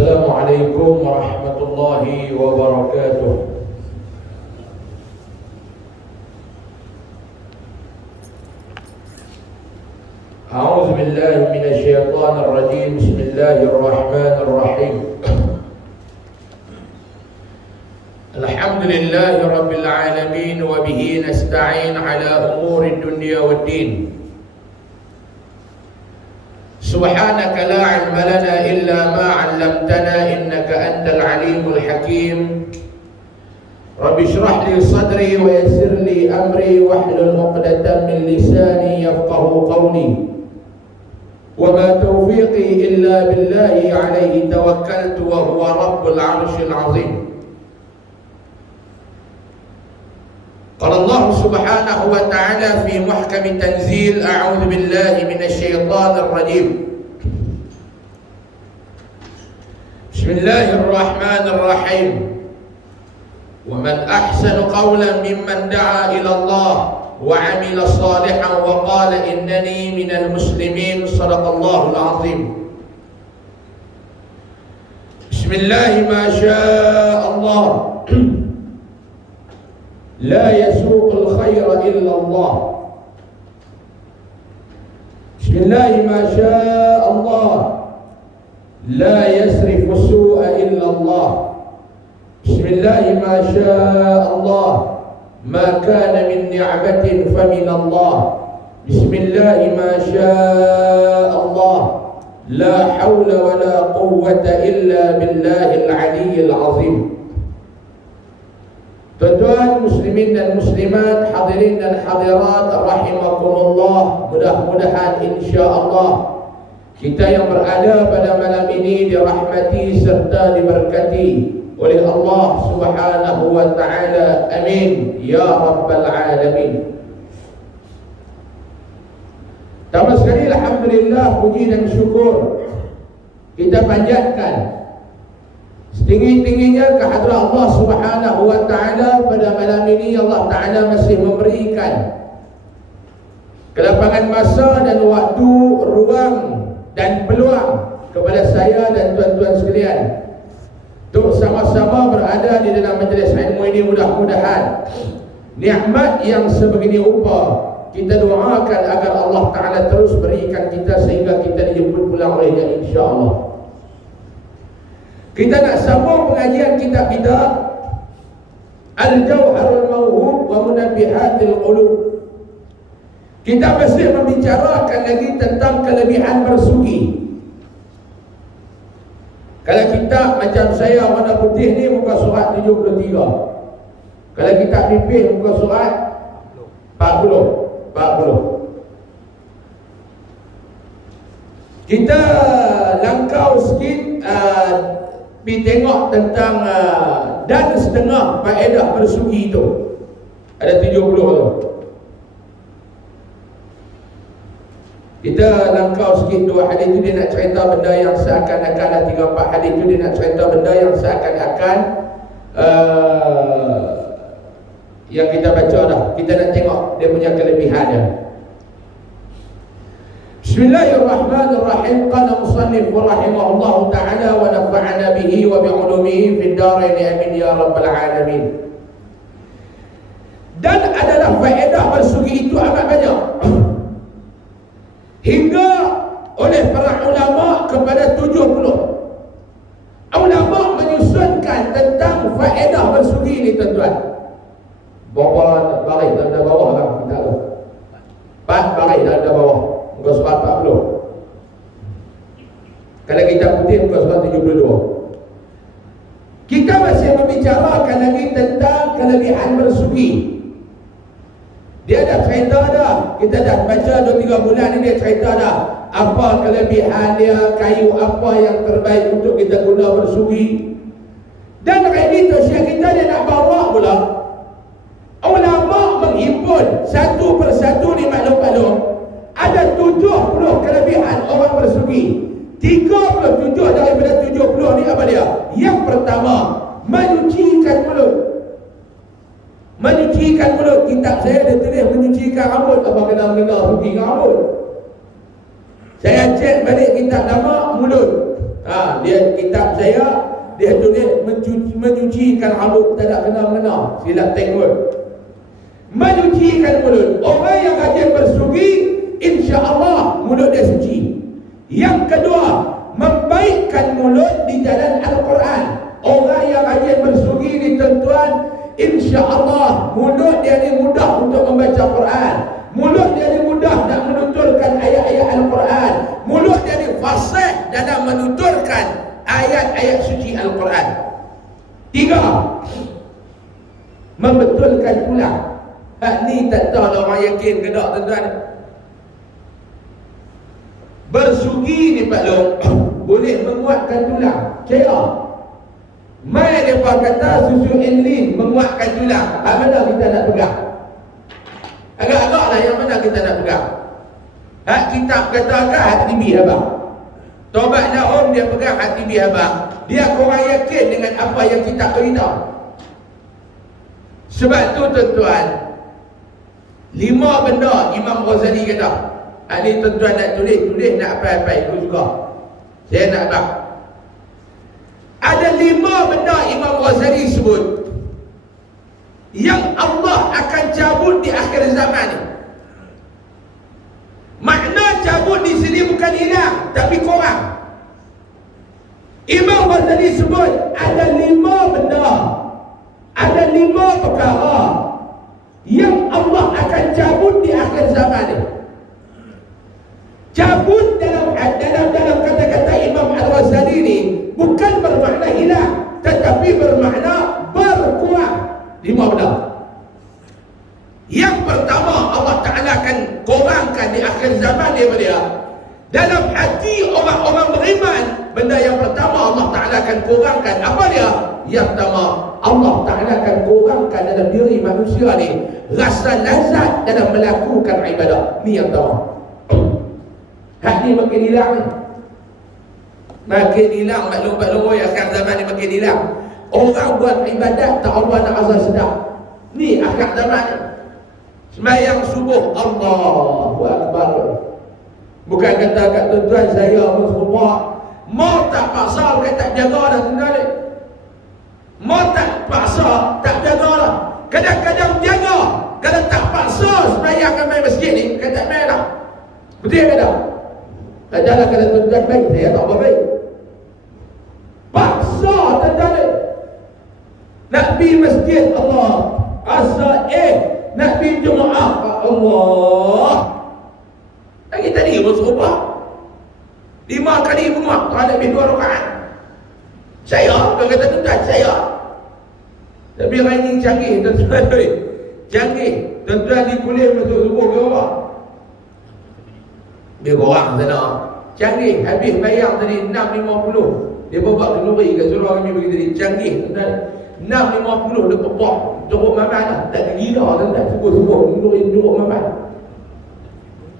Assalamualaikum warahmatullahi wabarakatuh. A'udzu billahi minasy syaithanir rajim. Bismillahirrahmanirrahim. Alhamdulillahi rabbil alamin wa bihi nasta'in ala umurid dunya waddin. Subhanaka la ilma lana illa ma 'allamtana innaka antal alimul hakim. Rabbi shrah li sadri wa yassir li amri wahlul 'uqdatam min lisani yafqahu qawli. Wa ma tawfiqi illa billahi alayhi tawakkaltu wa huwa rabbul 'arsyil 'azim. Qala Allah subhanahu wa ta'ala fi muhkam tanzil, a'udzu billahi minasy syaithanir rajim. Bismillahirrahmanirrahim. Wa man ahsanu qawlan mimman da'a ila Allah wa 'amila shalihan wa qala innani minal muslimin. Shadaqallahul 'azim. Bismillah ma syaa Allah. La yasuqul khaira illa Allah. Bismillah ma syaa Allah. La yasrifu su'a illa Allah. Bismillah ma syaa Allah. Ma kana min ni'matin fa min Allah. Bismillah ma syaa Allah. La hawla wa la quwwata illa billahil aliyyil azim. Tuan-tuan muslimin dan muslimat, hadirin dan hadirat rahimakumullah, mudah-mudahan insya-Allah kita yang berada pada malam ini dirahmati serta diberkati oleh Allah Subhanahu wa taala. Amin ya rabbal alamin. Pertama sekali alhamdulillah, puji dan syukur kita panjatkan setinggi-tingginya kehadrat Allah Subhanahu wa taala. Pada malam ini Allah taala masih memberikan kelapangan masa dan waktu, ruang dan peluang kepada saya dan tuan-tuan sekalian untuk sama-sama berada di dalam majlis ilmu ini. Mudah-mudahan nikmat yang sebegini rupa kita doakan agar Allah taala terus berikan kita sehingga kita dijemput pulang olehnya insya-Allah. Kita nak sambung pengajian kitab kita Al-Jawharul Mawhub wa Munabbihatil Qulub. Kita masih membicarakan lagi tentang kelebihan bersugi. Kalau kitab macam saya warna putih ni muka surat 73. Kalau kitab pipih muka surat 40. Kita langkau sikit pergi tengok tentang dan setengah faedah bersugi itu. Ada 70 tu. Kita langkau sikit dua hadis itu. Dia nak cerita benda yang seakan-akan, ada 3-4 hadis itu dia nak cerita benda yang seakan-akan yang kita baca dah. Kita nak tengok dia punya kelebihannya. Bismillahirrahmanirrahim. Qala musannif rahimahullahu ta'ala wa nafa'ana bihi wa bi'ulumihi fid darain amin ya rabbal alamin. Dan adalah faedah bersugi itu amat banyak. Hingga oleh para ulama kepada 70. Ulama menyusunkan tentang faedah bersugi ini tuan-tuan. Bawa baris dalam bawah kan kita tu. Baris dalam bawah. Muka surat 40. Kalau kita putih muka surat 72. Kita masih membicarakan lagi tentang kelebihan bersugi. Dia dah cerita dah. Kita dah baca 2-3 bulan ni, dia cerita dah apa kelebihan dia, kayu apa yang terbaik untuk kita guna bersugi. Dan redditor kita dia nak bawa pula. Ulama menghimpun satu persatu ni maklum-maklum. Ada 70 kelebihan orang bersugi. 37 daripada 70 ni apa dia? Yang pertama, menyucikan mulut. Menyucikan mulut. Kitab saya dia tulis menyucikan rambut. Apa kena suci dengan rambut? Saya cek balik kitab nama mulut. Dia kitab saya, dia tulis menyucikan rambut tak ada kena-mengena. Silap tengok. Menyucikan mulut. Orang yang rajin bersugi, insya-Allah mulut dia suci. Yang kedua, membaikkan mulut di jalan Al-Quran. Orang yang rajin bersugi ni tuan-tuan, insya-Allah mulut dia ni mudah untuk membaca Quran. Mulut dia ni mudah nak menuturkan ayat-ayat Al-Quran. Mulut dia ni fasih dalam menuturkan ayat-ayat suci Al-Quran. 3, membetulkan tulang. Ni tak tahu orang yakin ke tak tuan-tuan. Bersugi ni Pak Long boleh menguatkan tulang. Kira mai mereka kata susu enlin menguatkan tulang. Mana kita nak pegang? Agak-agak lah yang mana kita nak pegang. Kitab kata agak hati bi abang. Taubat Nahum dia pegang hati bi abang. Dia kurang yakin dengan apa yang kita beritahu. Sebab tu tuan-tuan, 5 benda Imam Ghazali kata. Ni tuan-tuan nak tulis nak apa-apa itu juga. Saya nak bang. Ada 5 benda Imam Ghazali sebut yang Allah akan cabut di akhir zaman ni. Makna cabut di sini bukan hilang, tapi kurang. Imam Ghazali sebut ada 5 benda, ada 5 perkara yang Allah akan cabut di akhir zaman ni. Cabut dalam kata-kata Imam Al-Ghazali ni bukan bermakna hilang, tetapi bermakna berkurang. 5 benda. Yang pertama, Allah Ta'ala akan kurangkan di akhir zaman dia dalam hati orang-orang beriman. Benda yang pertama Allah Ta'ala akan kurangkan apa dia? Yang pertama, Allah Ta'ala akan kurangkan dalam diri manusia ni rasa lazat dalam melakukan ibadah. Ni yang pertama. Hak ni makin hilang ni. Makin hilang maklum-maklum akhir zaman ni makin hilang. Orang buat ibadat tak Allah nak rasa sedap. Ni akhir zaman ni. Sembahyang subuh, Allahu Akbar. Bukan kata kat tuan-tuan saya bersumpah, mau tak paksa bukan tak jaga dah tuan-tuan ni. Mau tak paksa tak jaga dah. Kadang-kadang jaga. Kalau tak paksa sembahyang ke main masjid ni, kan tak main dah. Betul ke tak? Tak jalan kalau tuan-tuan baik, saya tak baik. Paksa tuan-tuan ni. Nak pergi masjid Allah, asa nak pergi Jumaat Allah. Lagi tadi bersumpah 5 kali menguap, tak ada lebih 2 rakaat. Saya, dia kata tuan-tuan, saya. Tapi orang ini canggih tuan-tuan. Canggih. Tuan-tuan di kuliah masuk subuh ke apa? Dia korang sana. Canggih. Habis bayar tadi 6.50. Dia bawa kenduri kat surau kami bagi tadi. Canggih tuan-tuan. 6.50 dia pepok. Cukup maman lah. Tak gila tuan-tuan. Subuh-subuh kenduri cukup maman.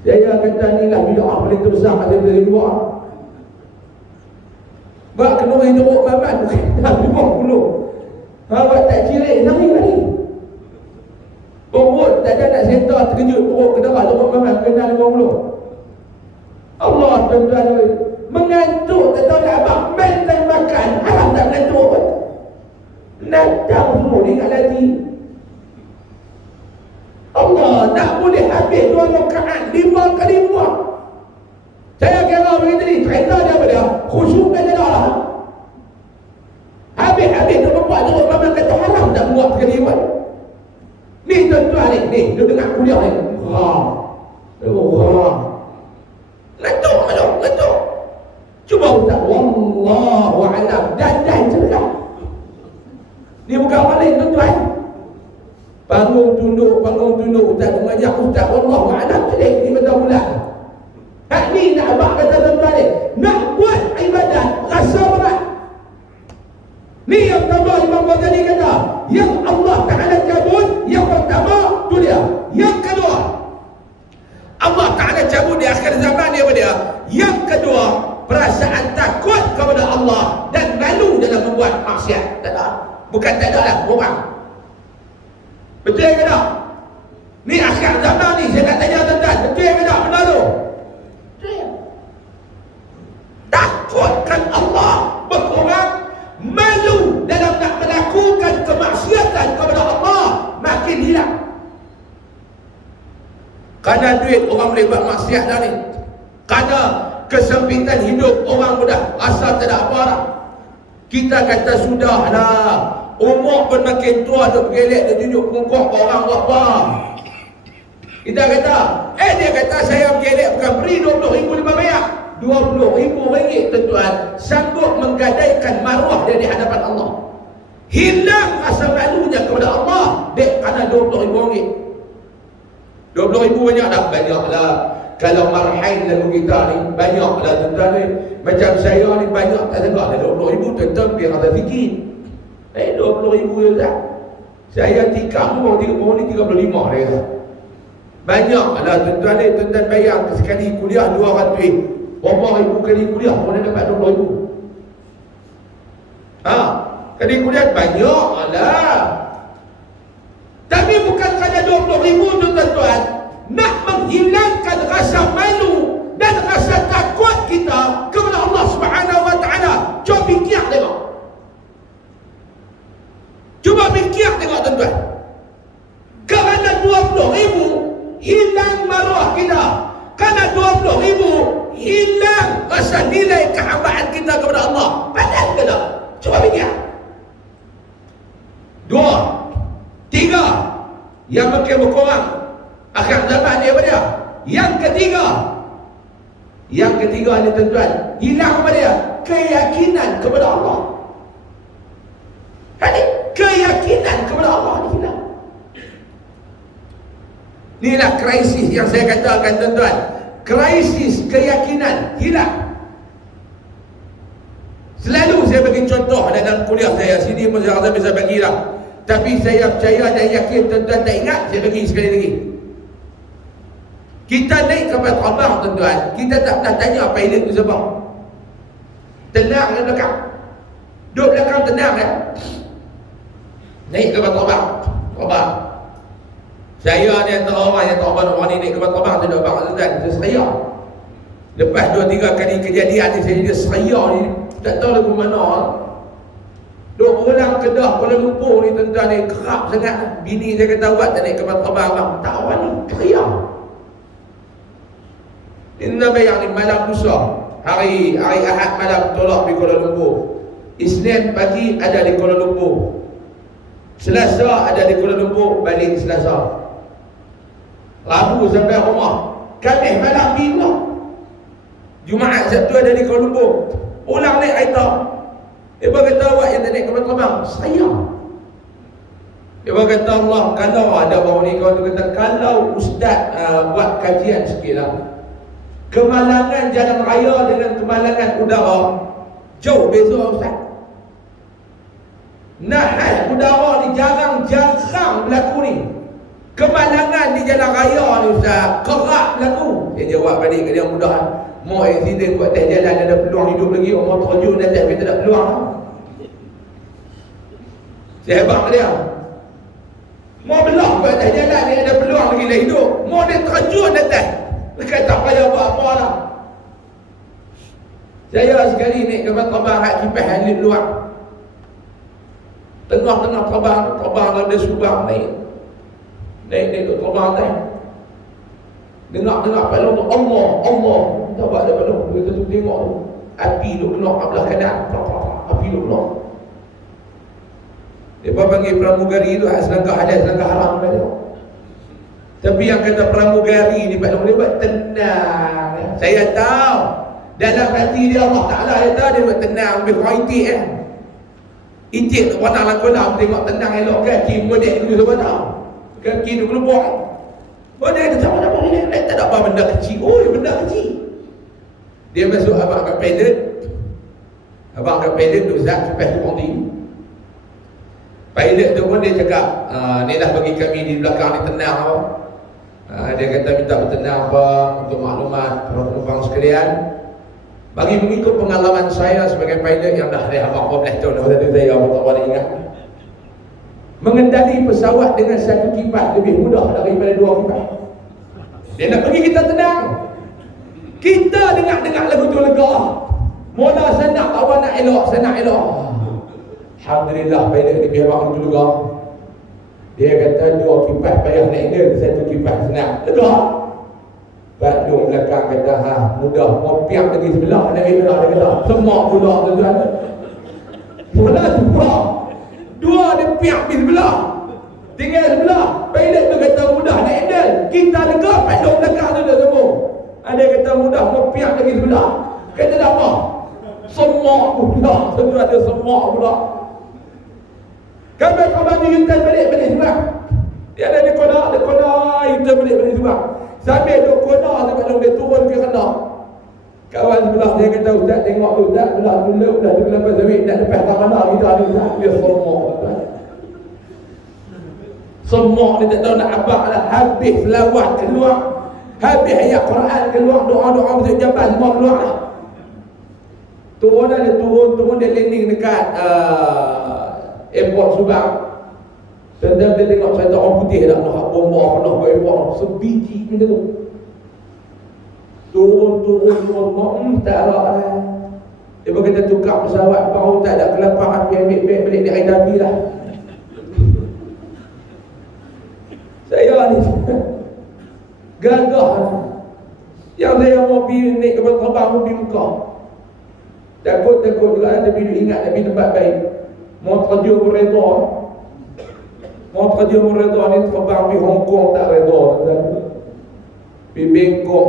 Saya kata ni lah bid'ah paling terbesar kat dari luar. Buat kenduri cukup maman. 6.50. Buat tak cirik nari tadi. Perut tak ada nak sentar terkejut. Perut kedara cukup maman. Kena 50. Allah tuan-tuan, mengantuk tak tahu nak abang. Main dan makan. Haram tak mengantuk pun. Nadang semua dia ingat lagi. Allah nak boleh habis 2 rakaat 5 kali buat. Saya kira begitu ni, cerita dia apa dia? Khusyuk kan dia lah. Habis dia buat tu, memang kata haram tak buat sekali buat. Ni tuan-tuan ni, dia dengar kuliah ni. Ngantuk malu, ngantuk. Cuba ustaz, wallahu a'lam. Dan cerita. Ni bukan orang lain tuan-tuan. Panggung tunduk ustaz mengajar ustaz wallahu a'lam jadi ni betul bulan. Hak ni nak abang kata tuan-tuan ni, nak buat ibadat rasa berat. Ni yang pertama Imam Ghazali kata, yang Allah Ta'ala cabut, yang pertama tu dia. Yang kedua, Allah Ta'ala cabut di akhir zaman dia. Yang kedua, perasaan takut kepada Allah dan malu dalam membuat maksiat. Tak ada. Bukan tak ada lah, kurang. Betul ke tak? Ni akhir zaman ni, saya nak tanya tuan-tuan, betul ke tak benda tu? Betul. Takutkan Allah berkurang, malu dalam nak melakukan kemaksiatan kepada Allah makin hilang. Kerana duit orang boleh buat maksiat dah ni. Kerana kesempitan hidup orang mudah asal tak ada apa dah. Kita kata sudahlah, umur pun makin tua, duk gelek, dia tunjuk muka orang apa. Kita kata, dia kata saya gelek bukan beri 20,000 lima bayar. 20,000 ringgit tuan-tuan sanggup menggadaikan maruah dia di hadapan Allah. Hilang rasa malunya kepada Allah dek kerana 20,000 ringgit. 20,000 banyak dah? Banyaklah. Kalau marhain lagu kita ni banyaklah tuan-tuan ni. Macam saya ni banyak tak tegak dah 20,000 tuan-tuan biar ada fikir. 20,000 je tak? Saya tikam pun 30 ni 35 dia. Banyaklah tuan-tuan ni. Tuan-tuan bayar sekali kuliah 200. Berapa ribu kali kuliah pun dia dapat 20,000. Kali kuliah banyaklah. Tapi bukan kerana 20,000 tuan-tuan nak menghilangkan rasa malu dan rasa takut kita kepada Allah Subhanahu Wa Taala. Cuba fikir tengok. Cuba fikir tengok tuan-tuan. Kerana 20,000 hilang maruah kita. Kerana 20,000 hilang rasa nilai kehambaan kita kepada Allah. Padahal ke tak? Cuba fikir. 2, 3 yang makin berkurang akhir zaman ni apa dia? Yang ketiga ni tuan-tuan, hilang apa dia? Keyakinan kepada Allah. Keyakinan kepada Allah ni hilang. Inilah krisis yang saya katakan tuan-tuan. Krisis keyakinan hilang. Selalu saya bagi contoh dalam kuliah saya. Sini pun saya rasa bisa bagi lah. Tapi saya percaya dan yakin tuan-tuan tak ingat, saya bagi sekali lagi. Kita naik kapal terbang tuan-tuan, kita tak pernah tanya pilot tu siapa. Tenang di belakang. Duduk belakang tenang ya. Naik kapal terbang. Saya ni antara orang yang terbang orang ni naik kapal terbang, saya duduk belakang tuan-tuan. Saya seria. Lepas 2-3 kali kejadian ni, saya jadi seria ni. Tak tahu lagu mana. Duk pulang Kedah, Kuala Lumpur ni tuan-tuan ni kerap sangat. Bini saya kata awak tak naik kapal terbang bang. Tak awak ni teriak. Inna bayang ni malam lusa. Hari Ahad malam tolak di Kuala Lumpur. Isnin pagi ada di Kuala Lumpur. Selasa ada di Kuala Lumpur, balik Selasa. Rabu sampai rumah. Khamis malam bila. Jumaat Sabtu ada di Kuala Lumpur. Pulang naik Aita. Dia kata awak yang tak naik kapal terbang. Saya. Dia kata Allah, kalau ada baru ni kawan tu kata, kalau ustaz buat kajian sikit lah. Kemalangan jalan raya dengan kemalangan udara jauh beza ustaz. Nahas udara ni jarang berlaku ni. Kemalangan di jalan raya ni ustaz kerap berlaku. Dia jawab balik ke dia mudah. Mau accident buat atas jalan ada peluang hidup lagi, orang terjun atas tapi tak ada peluang. Saya hebat dia. Mau belah buat atas jalan ni ada peluang lagi lah hidup. Mau dia terjun atas. Dekat tak payah buat apa lah. Saya sekali naik kapal terbang hak kipas halit luar. Tengah-tengah terbang dari Subang naik terbang atas. Dengar palung tu Allah. Tak buat ada palung. Kita tu tengok tu. Api tu keluar belah kanan. Api tu keluar. Dia panggil pramugari tu selangkah halal, selangkah haram kan tengok. Tapi yang kata pramugari ni Pak Long dia buat tenang. Saya tahu dalam hati dia Allah Ta'ala dia tahu dia buat tenang. Lebih kurang itik kan. Itik tu warna lang kolam tengok tenang elok kan. Kaki modek dulu siapa tahu. Kaki tu keluar. Dia kata apa-apa ni, tak ada apa benda kecil. Oh, benda kecil. Dia masuk abang kat pilot. Abang kat pilot tu Ustaz, kipas tu tinggi. Pilot tu pun dia cakap, ni dah bagi kami di belakang ni tenang apa. Dia kata minta bertenang apa untuk maklumat para penumpang sekalian. Bagi mengikut pengalaman saya sebagai pilot yang dah ada abang 14 tahun dah saya tak boleh ingat. Mengendali pesawat dengan satu kipas lebih mudah daripada 2 kipas. Dia nak bagi kita tenang. Kita dengar lagu tu lega. Mula senak awak nak elok, senak elok. Alhamdulillah pilot ni biar bangun dulu kau. Dia kata 2 kipas payah nak idul, 1 kipas senang. Betul? Pak Duk belakang kata, mudah, mau piak lagi sebelah, lagi sebelah, lagi sebelah. Semua pula tuan-tuan. Mula semua. 2 dia piak di sebelah. Tinggal sebelah. Pilot tu kata mudah nak idul. Kita lega, Pak Duk belakang tu dah semua. Ada kata mudah, mau piak lagi sebelah. Kata dah apa? Semua pula. Tuan-tuan ada semua pula. Kapal terbang ni yutan balik sebab dia ada di kona, yutan balik sebab sambil duk kona tu kalau dia turun ke rendah. Kawan sebelah dia kata, Ustaz tengok tu Ustaz, belah dulu tu kenapa Zawid nak lepas tak mana kita ada Ustaz. Dia semua ni tak tahu nak apa lah. Habis selawat keluar, habis ayat Quran keluar, doa-doa masuk jabal semua keluar lah. Turun dia landing dekat airport Subang. Dan dia tengok saya orang putih dah nak bomba penuh ke airport, sebiji macam tu. Turun, tak ada lah. Dia berkata tukar pesawat baru tak ada kelaparan, ambil balik di Abu Dhabi lah. Saya ni gagah. Yang saya mau pergi naik kapal terbang mau pergi Mekah. Takut juga tapi ingat Nabi tempat baik. Mau terjun berreda. Mau terjun berreda ni terbang pergi Hong Kong tak reda. Pergi Bangkok.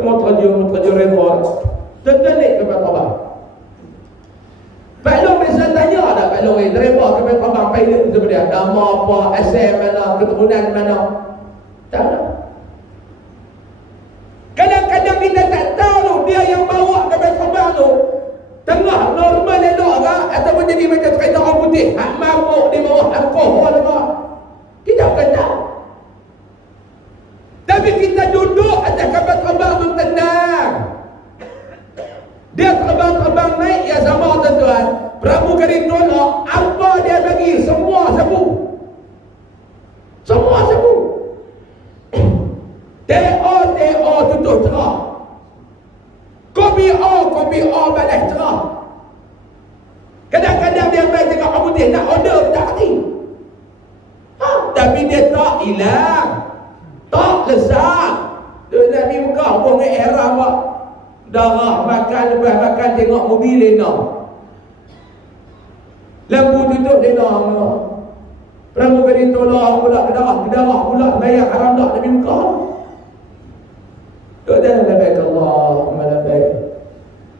Mau terjun reda. Tentu naik kapal terbang. Pak Long bisa tanya tak Pak Long ni driver kapal terbang pilot tu sebenarnya nama apa, asal mana, keturunan mana? Tak tahu. Kadang-kadang kita tak tahu dia yang bawa kapal terbang tu tengah normal elok ke ataupun jadi macam kereta orang putih hak mabuk di bawah alkohol ke. Kita bukan tahu. Tapi kita duduk atas kapal terbang tu tenang. Dia terbang naik ya sama tuan-tuan. Pramugari tolak, apa dia bagi? Semua sabu. Semua sabu. TO tutup cerah. Kopi O balas cerah. Kadang-kadang dia main tengok orang putih nak order tak hati. Tapi dia tak hilang. Tak lesat. Dia Nabi Mekah hubung dengan ihram buat darah makan, lepas makan tengok mobil lena. Lampu tutup lena. Pramugari tolong pula kedarah pula bayar haram dah Nabi Mekah. Doa labbaik Allahumma labbaik.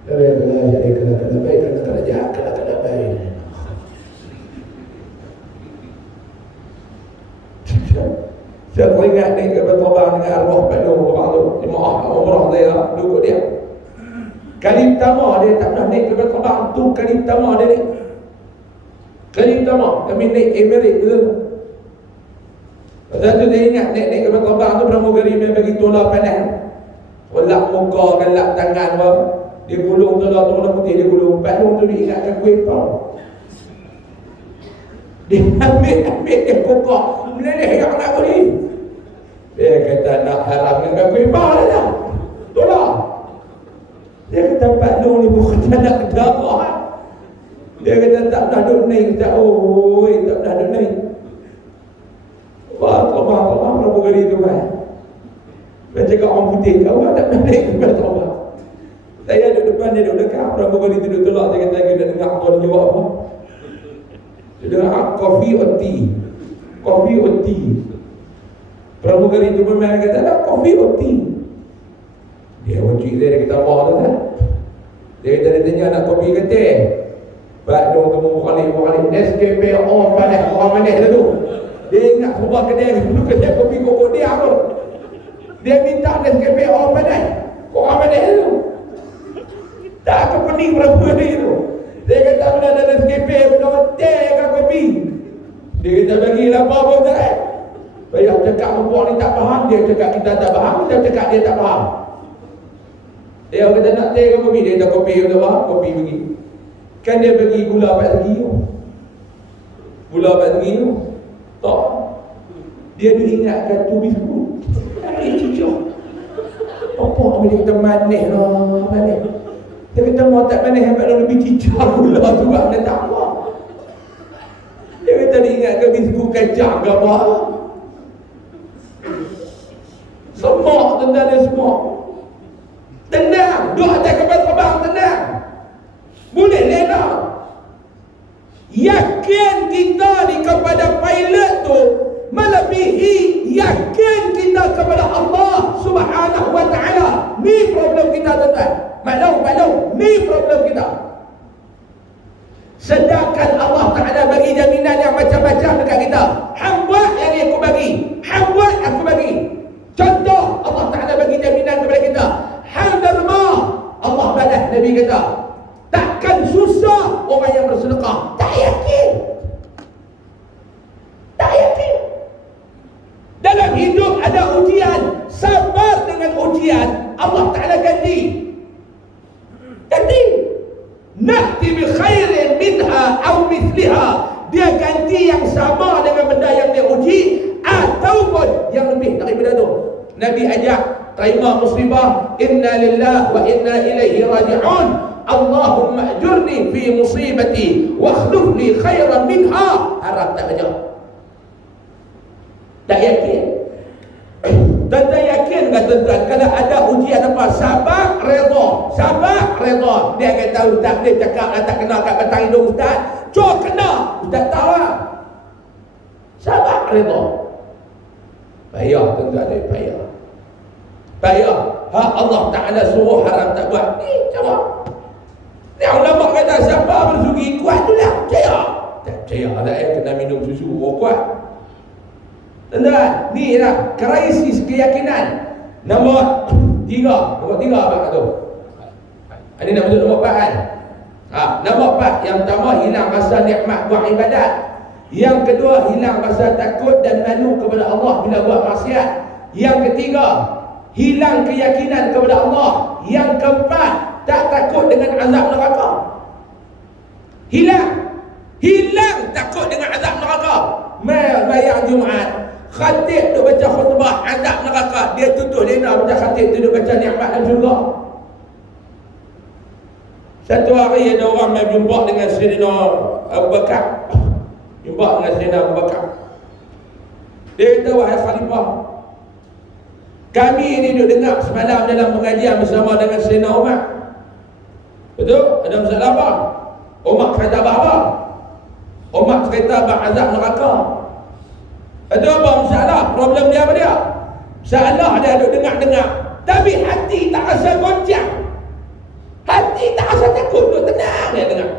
Labbaik la syarika lak labbaik la ja'aka lak labbaik. Saya teringat ni kapal terbang dengan arwah Pak Long orang tu. Jemaah umrah dia duduk dia. Kali pertama dia tak pernah naik kapal terbang tu, kali pertama dia naik. Kali pertama kami naik Emirates tu. Pasal tu saya ingat naik kapal terbang tu pramugari memang bagi tolak panas. Gelap muka, gelap tangan apa. Dia gulung tolak tu warna putih dia gulung. Pak Long tu dia ingatkan kuih pau. Dia ambil dia kokok. Meleleh yang nak beri. Dia kata nak haram dengan kuih pau dah. Tolak. Dia kata Pak Long ni bukan nak kedarah. Dia kata tak dah duduk naik. Kata tak dah duduk naik. Wah, terbang pramugari tu kan. Dia cakap orang putih kau tak dah naik kapal terbang. Saya duduk depan, dia duduk dekat. Pramugari tu duduk tolak. Dia kata dia dengar apa dia jawab apa. Dia dengar coffee or tea. Coffee or tea. Pramugari tu pun kata lah coffee or tea. Dia wajib dia kata apa tu kan. Dia kata dia tanya nak kopi ke teh. Pak Long tu balik Nescafe on panas orang manis tu. Dia ingat sebuah kedai dulu kedai kopi kokok dia apa. Dia minta Nescafe on panas orang manis tu. Tak ke pening pramugari tu. Dia kata mana ada Nescafe, mana teh ke kopi. Dia kata bagilah apa pun tak. Bayar cakap perempuan ni tak faham, dia cakap kita tak faham, kita cakap dia tak faham. Dia kata nak teh ke kopi, dia tak kopi tu apa? Kopi bagi. Kan dia bagi gula 4 segi tu. Gula 4 segi tu. Tak. Dia diingatkan tu biskut. Dia cucuk. Apa ambil dia kata manis lah, manis. Dia kata, mau tak mana hebat dan lebih cicak pula tu buat benda tak apa. Dia kata, dia ingat ke biskuit kacang ke apa. Semok tentang dia semok. Tenang, duduk atas kapal terbang, tenang. Boleh lena. Yakin kita ni kepada pilot tu melebihi yakin kita kepada Allah Subhanahu wa ta'ala. Ni problem kita, tuan-tuan. Maklum, ni problem kita. Sedangkan Allah Ta'ala bagi jaminan yang macam-macam dekat kita. Hamba yang aku bagi, hamba aku bagi. Contoh, Allah Ta'ala bagi jaminan kepada kita. Hal derma, Allah balas Nabi kata, takkan susah orang yang bersedekah. Tak yakin. Tak yakin. Dalam hidup ada ujian, sabar dengan ujian, Allah Ta'ala ganti. Ganti. Na'ti bi khairin minha aw mithliha. Dia ganti yang sama dengan benda yang dia uji ataupun yang lebih daripada itu. Nabi ajak terima musibah, inna lillahi wa inna ilaihi raji'un. Allahumma ajurni fi musibati wa akhlif li khairan minha. Harap tak ajak. Tak yakin. Tuan-tuan yakin tak tuan-tuan? Kalau ada ujian apa, sabar, redha. Sabar, redha. Dia akan tahu ustaz dia cakap tak kena kat batang hidung ustaz. Cuk kena. Ustaz tahu lah. Sabar, redha. Payah tuan-tuan dia, payah. Payah. Hak Allah Ta'ala suruh haram tak buat. Ni cara. Ni ulama kata siapa bersugi kuat tu lah. Percaya. Tak percaya lah kena minum susu kuat. Tuan-tuan, ni lah krisis keyakinan. Nombor 3. Nombor 3 apa tu? Ini nak masuk nombor 4 kan? Nombor 4, yang pertama hilang rasa nikmat buat ibadat. Yang kedua hilang rasa takut dan malu kepada Allah bila buat maksiat. Yang ketiga hilang keyakinan kepada Allah. Yang keempat tak takut dengan azab neraka. Hilang takut dengan azab neraka. Mayang Jumaat khatib tu baca khutbah azab neraka, dia tutup lena baca khatib tu, dia baca nikmat dan syurga. Satu hari ada orang mai jumpa dengan Sayyidina Abu Bakar. Jumpa dengan Sayyidina Abu Bakar. Dia kata, wahai khalifah, kami ini duduk dengar semalam dalam pengajian bersama dengan Sayyidina Umar. Betul? Ada masalah apa? Umar cerita apa? Umar cerita abang azab neraka. Ada apa masalah? Problem dia apa dia? Masalah dia duduk dengar-dengar, tapi hati tak rasa goncang. Hati tak rasa takut, duduk tenang dia dengar.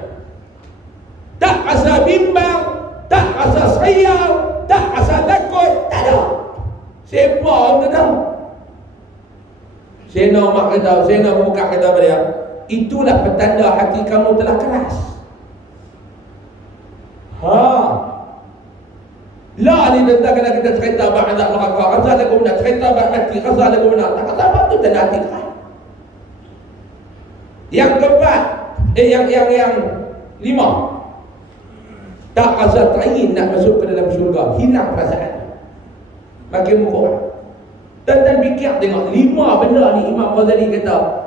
Tak rasa bimbang, tak rasa sayang, tak rasa takut, tak ada. Siapa orang tahu? Sayyidina Umar kata, Sayyidina Abu Bakar kata apa dia? Itulah petanda hati kamu telah keras. Lah ni tentang kena kita cerita abang azab neraka, rasa lagu nak cerita abang mati, rasa lagu nak tak rasa apa tu tanda hati keras. Yang keempat, yang 5, tak rasa teringin nak masuk ke dalam syurga, hilang perasaan. Makin murah. Tuan-tuan fikir tengok 5 benda ni Imam Ghazali kata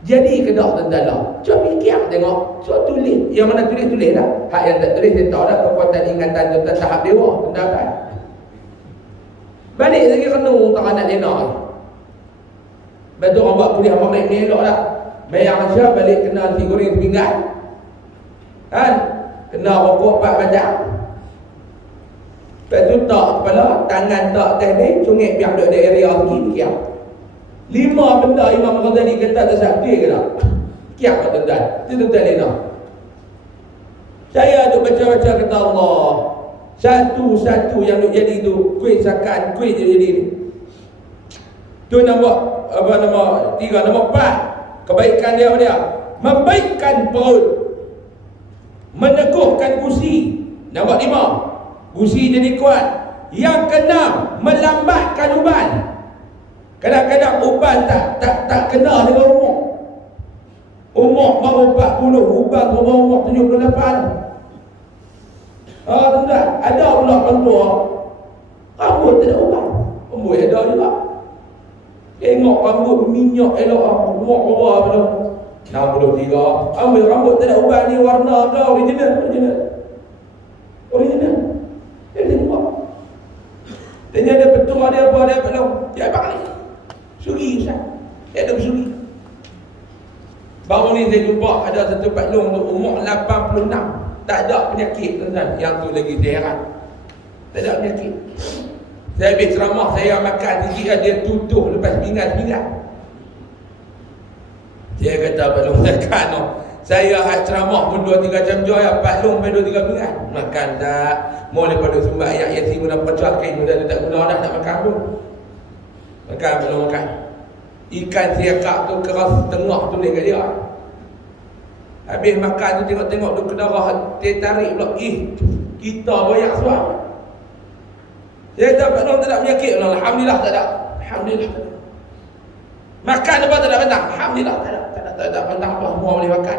jadi ke tak tuan-tuan lah. Cuba fikir tengok. Cuba tulis. Yang mana tulis dah. Hak yang tak tulis dia tahu dah kekuatan ingatan tuan-tuan tahap dewa. Tuan-tuan kan. Balik lagi renung tak nak lena. Betul orang buat kuliah maghrib ni elok lah. Mayang Asyaf balik kena nasi goreng sepinggan. Kan? Kena rokok 4 macam. Lepas tu tak kepala, tangan tak atas ni, cungit biar duduk di area sikit, kiam. 5 benda Imam Ghazali kata tak sabdi ke tak? Kiam tak tuan-tuan? Itu tuan-tuan lena. Saya duk baca-baca kata Allah, satu-satu yang duk jadi tu, kuih sakan, kuih jadi ni. Tu nombor, apa nombor 3, nombor 4. Kebaikan dia apa dia? Membaikkan perut, meneguhkan gusi. Nombor 5. Gusi jadi kuat. Yang keenam, melambatkan uban. Kadang-kadang uban tak kena dengan umur. Umur baru 40, uban baru umur 78. Tuan-tuan, ada pula orang tua rambut tak ada uban. Rambut ada juga. Tengok rambut minyak elok, umur bawah belum. 63. Ambil rambut tak ada ubat ni, warna ke original. Dia jumpa. Tanya ada petua dia apa, dia belum. Dia balik. Sugi Ustaz. Dia ada bersugi. Baru ni saya jumpa ada satu Pak Long tu umur 86. Tak ada penyakit tuan-tuan. Yang tu lagi saya heran. Tak ada penyakit. Saya habis ceramah, saya makan sikit dia tutup lepas pinggan. Dia kata Pak Long tekan tu. Saya ceramah pun 2-3 jam ya, Pak Long pun 2-3 pinggan. Makan tak. Mau daripada sumber ayat Yasin pun dah pecakin, dah tak guna dah nak makan pun. Makan Pak Long makan. Ikan siakak tu keras tengah tu dia kat dia. Habis makan tu tengok-tengok tu kedarah tarik pula. Kita banyak suam. Dia kata Pak Long tak ada penyakit. Alhamdulillah tak ada. Alhamdulillah tak ada. Makan apa tak ada bentang? Alhamdulillah tak ada bentang apa, semua boleh makan.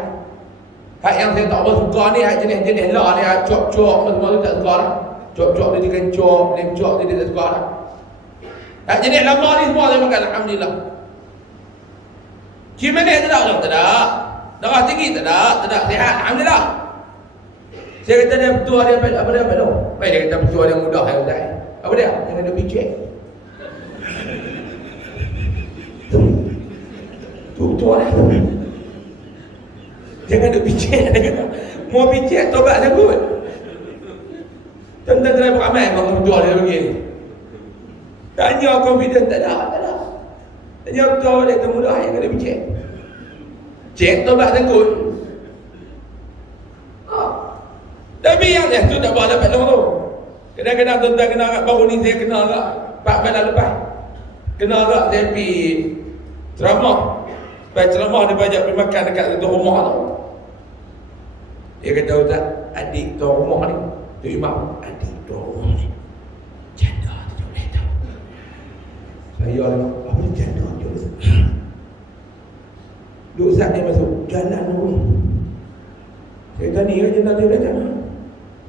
Hak yang saya tak apa suka ni, hak jenis-jenis lah ni, cop-cop semua tu tak suka lah. Cop-cop dia dikencop, lem-cop dia tak suka lah. Hak jenis lama ni semua saya makan, Alhamdulillah. Cimenih tak ada? Tak ada. Darah tinggi tak ada, sihat, Alhamdulillah. Saya kata dia betul dia apa dia tu? Baik dia kata betul dia mudah hai Ustaz. Apa dia? Jangan ada picek. Betul lah. Jangan ada picek dia kata. Mau picek tobat sebut. Tentang terlalu ramai memang betul dia begini. Tanya confident tak ada. Tanya betul dia kata mudah yang ada picek. Cek tobat sebut. Tapi yang dia tu tak boleh dapat long tu. Kadang-kadang tuan-tuan kenal kat baru ni saya kenal kat 4 malam lepas. Kenal kat saya pergi ceramah. Lepas ceramah dia bajak pergi makan dekat satu rumah tu. Dia kata Ustaz, adik tuan rumah ni, tu imam, adik tuan rumah ni janda tu boleh tahu. Saya ni, apa ni janda tu? Duk Ustaz ni masuk jalan dulu. Saya kata ni kan janda tu boleh tahu.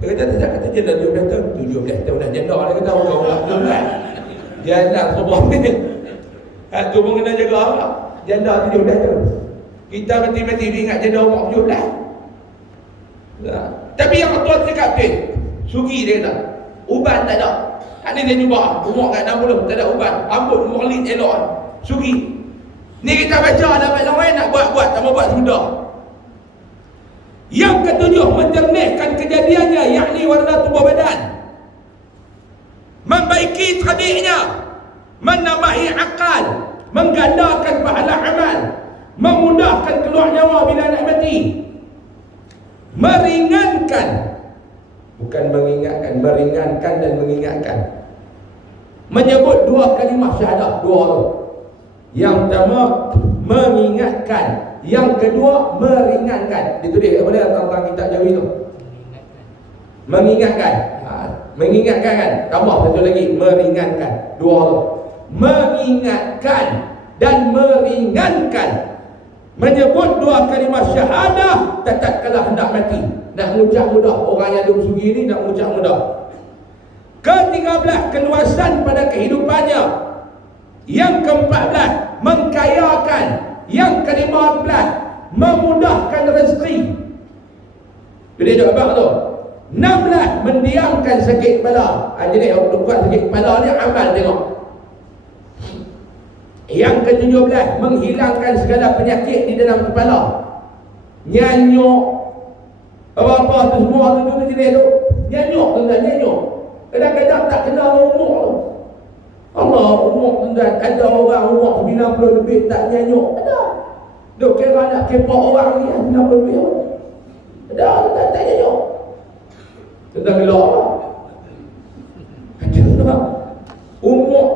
Dia kata tak kata janda 17 tahun. 17 tahun dah janda. Dia kata orang pula 17. Janda semua ni. Tu pun kena jaga Allah. Janda 17 tahun. Kita mati-mati ingat janda umur 17. Tapi yang tuan cakap tu, sugi dia kata. Uban tak ada. Ada dia jumpa umur kat 60 tak ada uban. Rambut merlit elok. Sugi. Ni kita baca dapat orang lain nak buat-buat, tak mau buat sudah. Yang ketujuh, menjernihkan kejadiannya, yakni warna tubuh badan, membaiki tadiknya, menambahi akal, menggandakan pahala amal, memudahkan keluar nyawa bila nak mati, meringankan, bukan mengingatkan, meringankan dan mengingatkan, menyebut 2 kalimah syahadah, 2 tu. Yang pertama mengingatkan, yang kedua meringankan. Ditulis apa dia tentang kitab Jawi tu? Mengingatkan. Mengingatkan kan? Tambah satu lagi, meringankan. 2 tu. Mengingatkan dan meringankan. Menyebut 2 kalimah syahadah tatkala hendak mati. Nak mengucap mudah. Orang yang duduk sugi ni nak mengucap mudah. Ke-13, keluasan pada kehidupannya. Yang ke-14, mengkayakan. Yang ke-15, memudahkan rezeki. Jadi jawab tu. 16, mendiamkan sakit kepala. Jadi bukan sakit kepala ni amal tengok. Yang ke-17, menghilangkan segala penyakit di dalam kepala. Nyanyuk, apa-apa tu semua tu jenis tu. Nyanyuk tuan-tuan, nyanyuk. Kadang-kadang tak kenal umur tu. Allah umur tuan-tuan, ada orang umur 90 lebih tak nyanyuk. Ada. Duk kira nak kepak orang ni 90 lebih. Ada, tak nyanyuk. Tuan-tuan gelap lah. Ada umur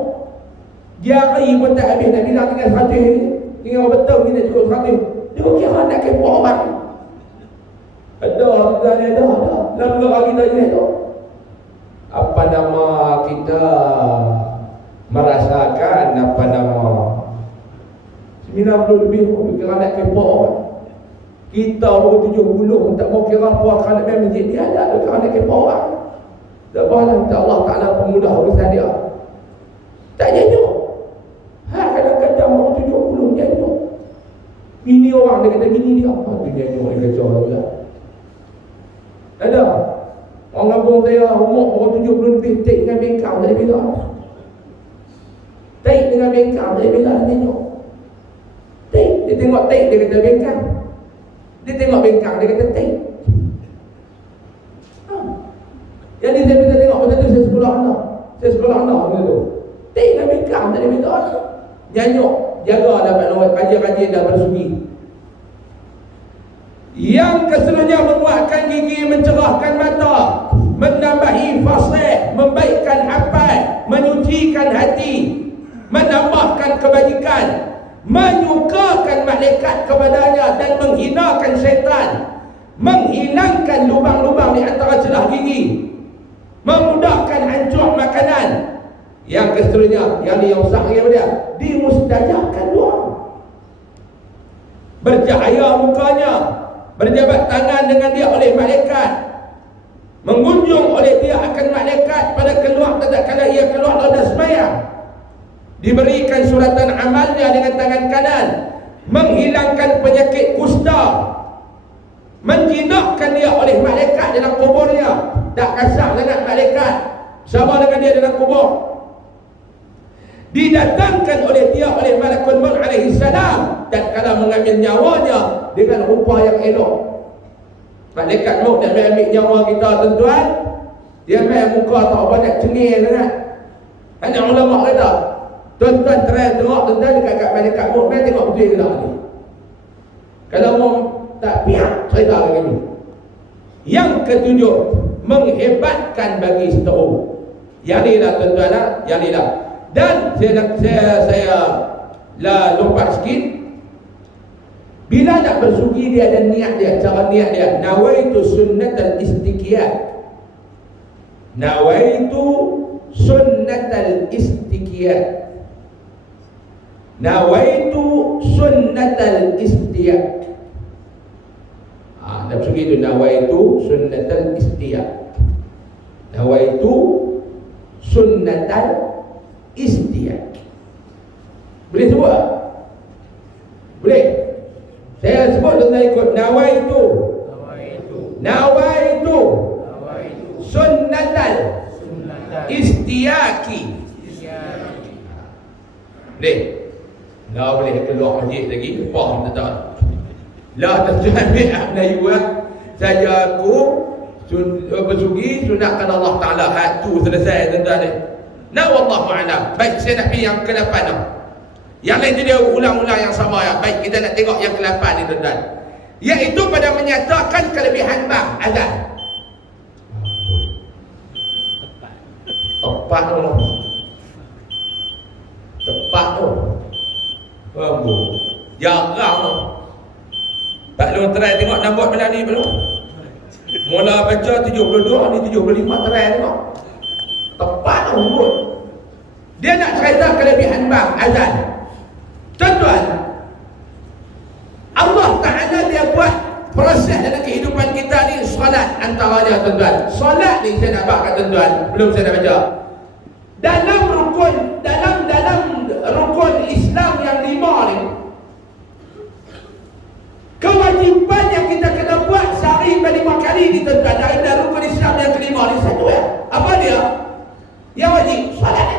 jari pun tak habis nak bilang tinggal 100 ni. Tinggal betul ni nak cukup 100. Dia kira nak kepak orang. Ada tuan-tuan, ada. Lalu lagi tak jenis tu. Apa nama kita merasakan apa nama 90 lebih pun kira nak kepak orang. Kita baru 70 tak mau kira puas kalau main masjid dia ada kira nak kepak orang. Tak boleh minta Allah Ta'ala pemudah urusan dia. Tak nyanyuk. Kadang-kadang baru 70 nyanyuk. Bini orang dia kata gini dia. Apa tu dia orang kacau pula. Ada orang kampung saya umur orang 70 lebih tek dengan bengkang tak ada bela. Tek dengan bengkang tak ada bela dia tengok. Tek, dia tengok tek dia kata bengkang. Dia tengok bengkang dia kata tek. Yang ni saya bisa tengok macam tu saya sekolah anak. Saya sekolah anak macam tu. Tek dengan bengkang tak ada bela. Nyanyuk, jaga dapat nombor kajian-kajian dah bersugi. Yang keseluruhnya menguatkan gigi, mencerahkan mata, menambahi fasih, membaikkan hafal, menyucikan hati, menambahkan kebajikan, menyukakan malaikat kepadanya dan menghinakan syaitan, menghilangkan lubang-lubang di antara celah gigi, memudahkan hancur makanan. Yang keseluruhnya, yang ni yang usah lagi apa dia? Dimustajabkan doa. Bercahaya mukanya, berjabat tangan dengan dia oleh malaikat, mengunjung oleh dia akan malaikat pada keluar tatkala ia keluar daripada sembahyang, diberikan suratan amalnya dengan tangan kanan, menghilangkan penyakit kusta, menjinakkan dia oleh malaikat dalam kuburnya. Tak kasar sangat malaikat sama dengan dia dalam kubur. Didatangkan oleh dia oleh malakul maut alaihi salam, dan kalau mengambil nyawanya dengan rupa yang elok. Malaikat maut nak ambil nyawa kita tuan-tuan, dia ambil muka tak banyak cengih sangat. Ada ulama kata, tuan-tuan try tengok tuan-tuan dekat malaikat maut, mai tengok betul ke tak ni. Kalau mau tak pihak cerita lagi ni. Yang ketujuh, menghebatkan bagi seterus. Yang ni lah tuan-tuan lah, yang ni lah. Dan saya lompat sikit. Bila nak bersugi dia ada niat dia, cara niat dia. Nawaitu sunnatal istiqiyat. Nawaitu sunnatal istiqiyat. Nawaitu sunnatal istiqiyat. Nak bersugi itu nawaitu sunnatal istiqiyat. Nawaitu sunnatal istiqiyat. Boleh sebut tak? Boleh? Saya sebut tentang ikut nawaitu sunnatal istiyaki. Boleh? Dah boleh keluar masjid lagi. Faham tak? Lah tuan-tuan Melayu lah. Saya aku bersugi sunatkan Allah Ta'ala. Hatu selesai tuan-tuan ni. Nah wallahu a'lam. Baik, saya nak pergi yang ke-8 dah. Yang lain tu dia ulang-ulang yang sama ya. Baik, kita nak tengok yang ke-8 ni tuan-tuan. Iaitu pada menyatakan kelebihan bang azan. Tepat tu. Tepat tu. Jarang tu. Tak lu try tengok nombor malam ni belum? Mula baca 72 ni 75 try tengok. Tepat tu pun. Dia nak cerita kelebihan bang azan. Tuan-tuan, Allah Ta'ala dia buat proses dalam kehidupan kita ni solat antaranya tuan-tuan. Solat ni saya nak baca tuan-tuan, belum saya nak baca. Dalam rukun Islam yang 5 ni, kewajipan yang kita kena buat sehari 5 kali ni tuan-tuan, dari rukun Islam yang ke-5 ni satu ya. Apa dia? Yang wajib solat.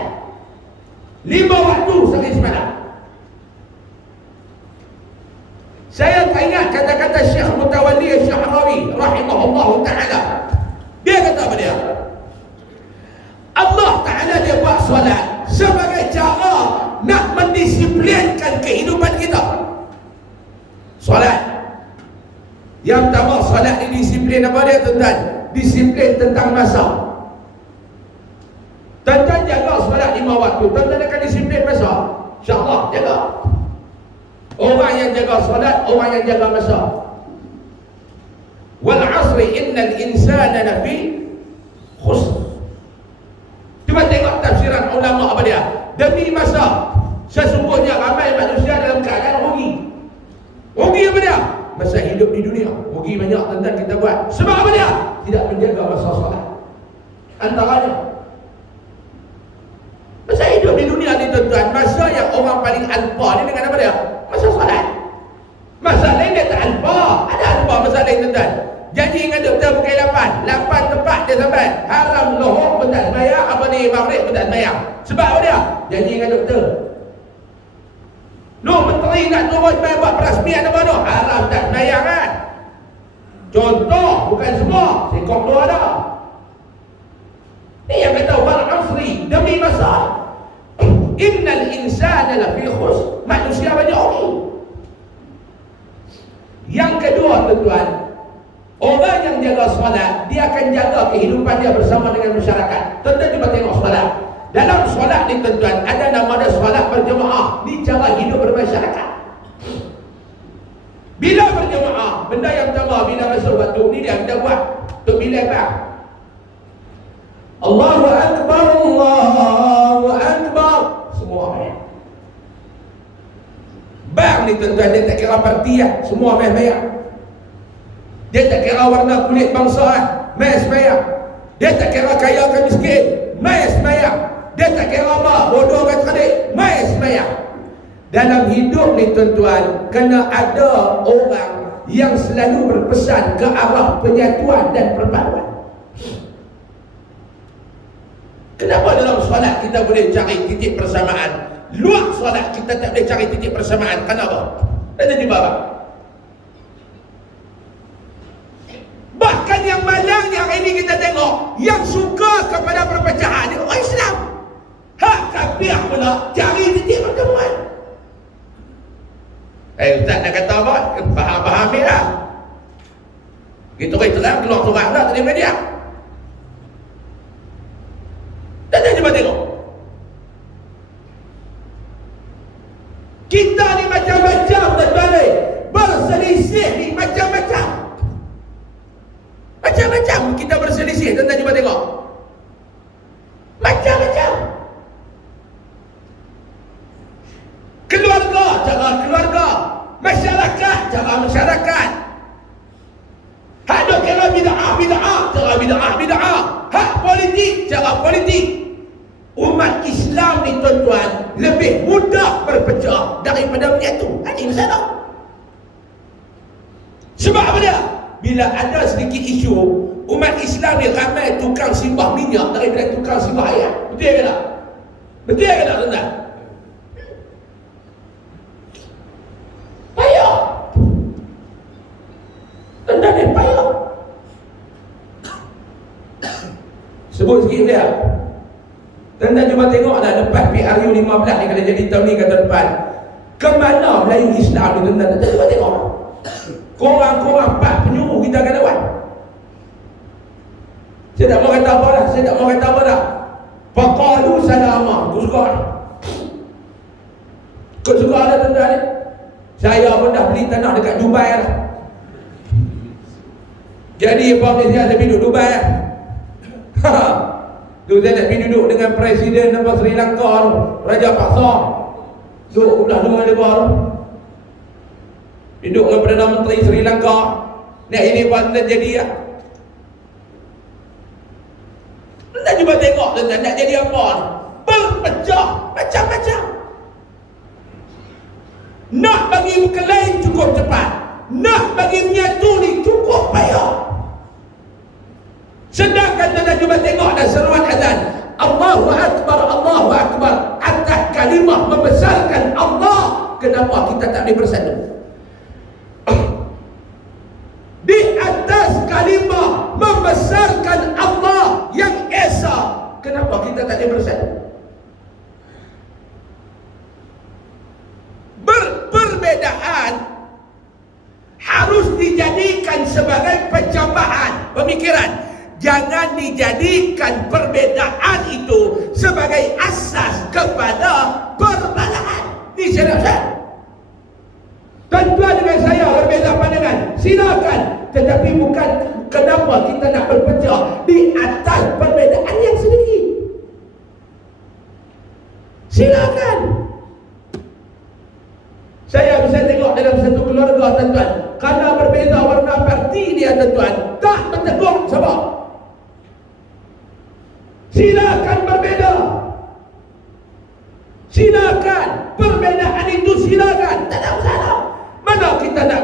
5 waktu sehari semalam. Saya teringat kata-kata Syekh Mutawalli Syahrawi rahimahullah ta'ala. Dia kata apa dia? Allah Ta'ala dia buat solat sebagai cara nak mendisiplinkan kehidupan kita. Solat. Yang pertama, solat ni disiplin apa dia tuan-tuan? Disiplin tentang masa. Tuan-tuan jaga solat 5 waktu, tuan-tuan akan disiplin masa. InsyaAllah jaga. Orang yang jaga solat, orang yang jaga masa. Wal asri innal insana lafi khusr. Cuba tengok tafsiran ulama apa dia. Demi masa, sesungguhnya ramai manusia dalam keadaan rugi. Rugi apa dia? Masa hidup di dunia. Rugi banyak tuan-tuan kita buat. Sebab apa dia? Tidak menjaga masa solat. Antaranya masa hidup di dunia ni tuan-tuan, masa yang orang paling alpa ni dengan apa dia? Masa solat. Masalah lain dia tak alfa. Ada alfa masalah lain tuan-tuan. Janji dengan doktor pukul 8 tepat dia sampai. Haram lohor pun tak sembahyang, apa ni maghrib pun tak sembahyang. Sebab apa dia? Janji dengan doktor. Menteri nak turun sembahyang buat perasmian apa tu? Haram tak sembahyang kan? Contoh, bukan semua. Sekok tu ada. Ni yang kata wal asri, demi masa. Innal insana lafi khusr. Manusia banyak rugi. Yang kedua tuan-tuan, orang yang jaga solat, dia akan jaga kehidupan dia bersama dengan masyarakat. Tuan-tuan cuba tengok solat. Dalam solat ni tuan-tuan, ada nama dia solat berjemaah. Ni cara hidup bermasyarakat. Bila berjemaah, benda yang pertama bila masuk waktu ni dia kita buat. Untuk bila bang, Allahu Akbar, Allahu Akbar. Semua bang ni tuan-tuan, dia tak kira parti lah. Semua main bayar. Dia tak kira warna kulit bangsa lah. Main sembahyang. Dia tak kira kaya ke miskin. Main sembahyang. Dia tak kira apa, bodoh ke cerdik. Main sembahyang. Dalam hidup ni tuan-tuan, kena ada orang yang selalu berpesan ke arah penyatuan dan perpaduan. Kenapa dalam solat kita boleh cari titik persamaan? Luar solat kita tak boleh cari titik persamaan. Kenapa? Ada jawab. Bahkan yang malangnya hari ini kita tengok, yang suka kepada perpecahan ni orang Islam. Hak kafir pula cari titik pertemuan. Ustaz nak kata apa? Faham ni lah. Gitu terang keluar surat dah tadi media. Dan cuba tengok. Kita ni macam-macam tuan-tuan ni. Berselisih ni macam-macam. Macam-macam kita berselisih. Tuan-tuan cuba tengok. Macam-macam. Keluarga, cara keluarga. Masyarakat, cara masyarakat. Hak dok kira bid'ah, cara bid'ah. Hak politik, cara politik. Umat Islam ni tuan-tuan lebih mudah berpecah daripada menyatu. Ini masalah. Sebab apa dia? Bila ada sedikit isu, umat Islam ni ramai tukang simbah minyak daripada tukang simbah ayam. Betul ke tak? Betul ke tak tuan-tuan? Payah. Tuan-tuan ni payah. Sebut sikit dia. Tuan-tuan cuba tengoklah lepas PRU 15 ni kalau jadi tahun ni kata depan. Ke mana Melayu Islam ni tuan-tuan? Tuan-tuan cuba tengok. Korang-korang pak penyuruh kita akan lewat. Saya tak mau kata apa dah. Faqalu salama. Aku suka. Kau suka ada tuan-tuan ni? Saya pun dah beli tanah dekat Dubai lah. Jadi apa ni saya pergi duduk Dubai lah. Tu saya nak pergi duduk dengan Presiden Sri Lanka tu, Raja Paksa. Duduk belah dengan dia baru. Duduk dengan Perdana Menteri Sri Lanka. Nak ini buat jadi lah. Nak cuba tengok tuan-tuan nak jadi apa ni? Berpecah macam-macam. Nak bagi berkelain cukup cepat. Nak bagi menyatu ni cukup payah. Sedangkan tuan-tuan cuba tengok dan seruan azan. Allahu Akbar, Allahu Akbar. Atas kalimah membesarkan Allah. Kenapa kita tak boleh bersatu? Di atas kalimah membesarkan Allah yang Esa. Kenapa kita tak boleh bersatu? Perbedaan harus dijadikan sebagai pencambahan pemikiran. Jangan dijadikan perbedaan itu sebagai asas kepada perbalahan. Ini saya. Tuan-tuan dengan saya berbeza pandangan, silakan. Tetapi bukan kenapa kita nak berpecah di atas perbedaan yang sedikit. Silakan. Saya bisa tengok dalam satu keluarga tuan-tuan, kerana berbeza warna parti dia tuan-tuan, tak bertegur sebab. Silakan berbeza. Silakan. Perbezaan itu silakan. Tak ada masalah. Mana kita nak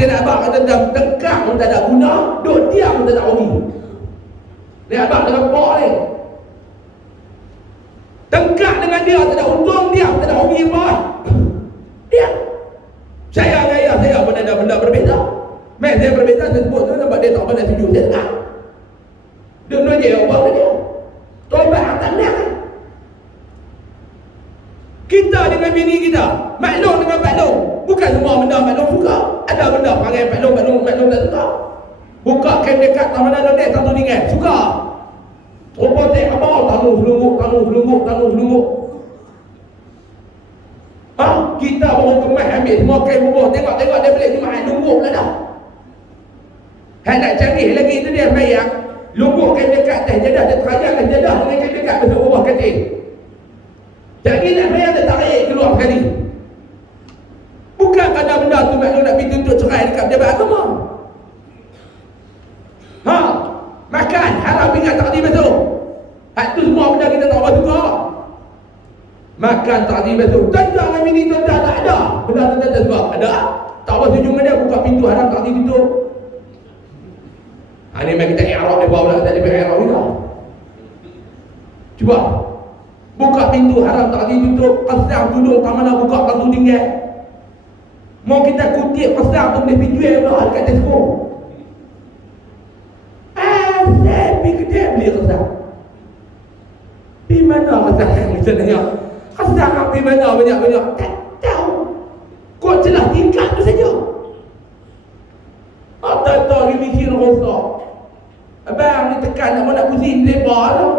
dia nak abang kata tengkak pun tak ada guna, duk diam pun tak ada rugi. Ni abang dengan pak ni. Tengkak dengan dia tak ada untung, diam tak ada rugi apa. Diam. Saya pun ada benda berbeza. Mek saya berbeza, saya sebut tu nampak dia tak pernah setuju. Dia tengah. Dia nojek abang dia. Tobat tak nak. Kita dengan bini kita, maklum dengan maklum. Bukan semua benda maklum suka. Ada benda perangai maklum tak suka. Buka kain dekat taman londek satu ringan, suka. Rupa tek apa? Tanu selungguk. Kita baru kemas ambil semua kain bubuh. Tengok dia balik cuma lungguk pula dah. Hak nak canggih lagi tu dia mayang. Lungguk kain dekat atas jadah, dia terajang jadah dengan kain dekat besar bawah katil. Jadi nak mayang dia tarik keluar sekali. Bukan kerana benda tu maklum nak pergi tuntut cerai dekat pejabat agama. Makan haram ingat takdir betul. Hak tu semua benda kita tak suka. Makan takdir betul. Tentang dengan bini tentang tak ada. Benda tu tak sebab ada. Tak apa setuju dengan dia buka pintu haram takdir betul. Ni memang kita i'rab dia bawa pula tak ada i'rab juga. Cuba buka pintu haram takdir betul. Qasam tudung tak mana buka pintu tinggal. Mau kita kutip qasam tu boleh pergi jual pula dekat Tesco. Saya pergi kedai beli qasam. Di mana qasam yang sebenarnya? Qasam di mana banyak-banyak? Tak tahu. Kau celah tingkat tu saja. Tak ni mikir rosak. Abang ni tekan nak pusing lebar lah.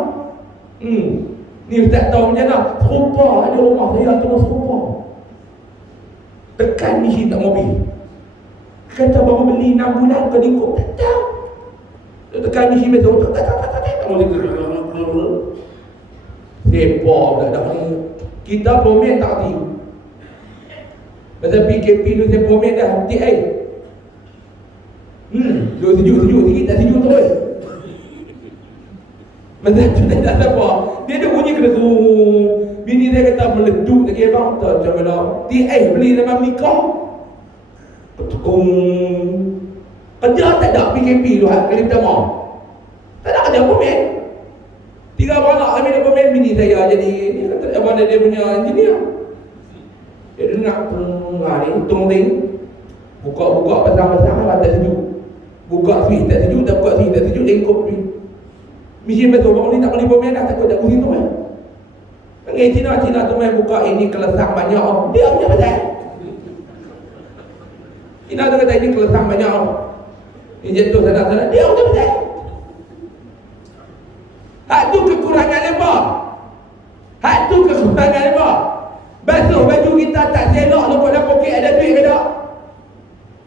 Ni ustaz tahu macam mana? Serupa ada rumah saya terus serupa. Tekan mesin tak mobil. Kata baru beli 6 bulan kau ikut. Tak tahu. Tekan mesin betul. Tak mobil. Sepah pula dah. Kita pomen tak hati. Pasal PKP tu saya pomen dah hati air. Sejuk sikit tak sejuk terus. Macam tu tak apa. Dia ada bunyi kena tu. Bini dia kata meleduk lagi abang. Tak macam mana. Beli dalam nikah. Ketukung. Kerja tak ada PKP tu kali pertama. Tak ada kerja pemain. 3 beranak kami dia pemain bini saya. Jadi ni kata abang dia punya engineer. Dia nak ni hitung ting. Buka pasang-pasang lah tak sejuk. Buka switch tak sejuk, tak buka switch tak sejuk, lengkop ni. Mesin betul, orang ni tak boleh pemain dah, takut tak pusing tu kan. Cina tu main buka ini kelesang banyak orang. Dia punya pasal. Cina tu kata ini kelesang banyak orang. Ini jatuh sana-sana, dia punya pasal. Hak tu kekurangan apa? Basuh baju kita tak selok, lupa dalam poket ada duit ke tak?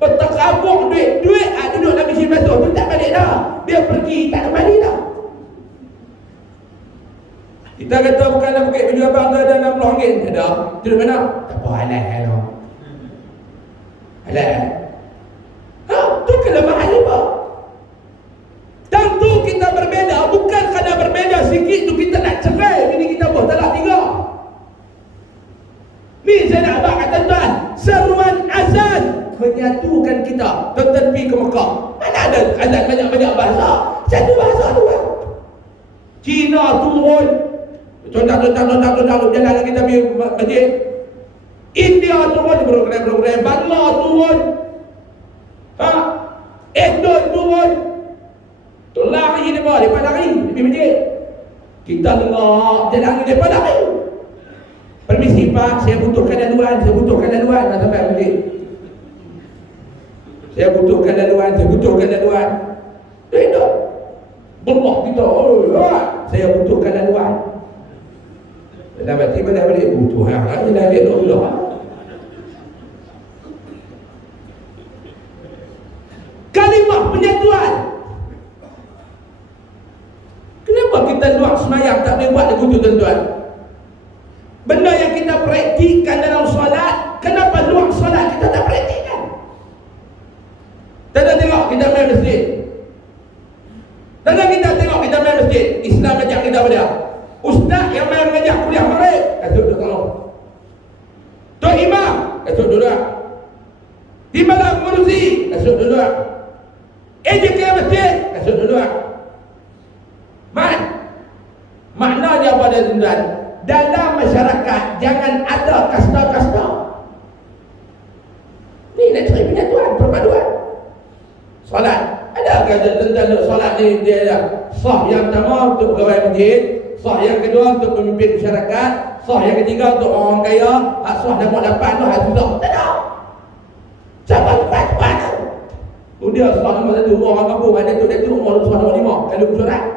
Terkabung duit duduk dalam mesin basuh tu tak balik dah. Dia pergi tak kembali dah. Kita kata bukanlah pakai baju abang tu ada RM60. Ada. Duduk mana? Tak apa halal. Halal. Tu kelemahan apa? Tentu kita berbeza. Bukan kerana berbeza sikit tu kita nak cerai. Ini kita buat talak 3. Ni saya nak abang kata tuan. Seruan azan menyatukan kita. Tuan-tuan pergi ke Mekah. Mana ada azan banyak-banyak bahasa. Satu bahasa tu kan. Cina turun. Contoh jalan kita pergi masjid. India turun program-program. Bangla turun. Indon turun. Tu lari dia lari pergi masjid. Kita dengar jalan dia lari. Permisi Pak, saya butuhkan laluan. Nak sampai masjid. Saya butuhkan laluan. Dia tak. Allah kita. Saya butuhkan laluan. Dalam hati mana balik butuh. Dia dah lihat Allah. Kalimah penyatuan. Kenapa kita luar semayang tak boleh buat lagu tu tuan-tuan? Benda yang kita praktikkan dalam solat, kenapa luar solat kita tak praktikkan? Tanda tengok kita main masjid. Islam ajak kita pada ustaz yang main mengajar kuliah maghrib, kasut duduk tolong. Tok imam, kasut duduk. Di malam Murzi, kasut dulu. AJK masjid, kasut dulu. Maknanya pada tuan, dalam masyarakat jangan ada kasta-kasta. Ni nak cari penyatuan, perpaduan. Solat, ada tentang solat ni dia ada sah yang pertama untuk pegawai masjid, sah yang kedua untuk pemimpin masyarakat, sah yang ketiga untuk orang kaya, sah nombor 8 tu hak susah. Tak ada. Siapa cepat-cepat tu? Dia sah nombor 1, orang kampung ada tu, dia tu umur sah nombor 5 kalau bersolat.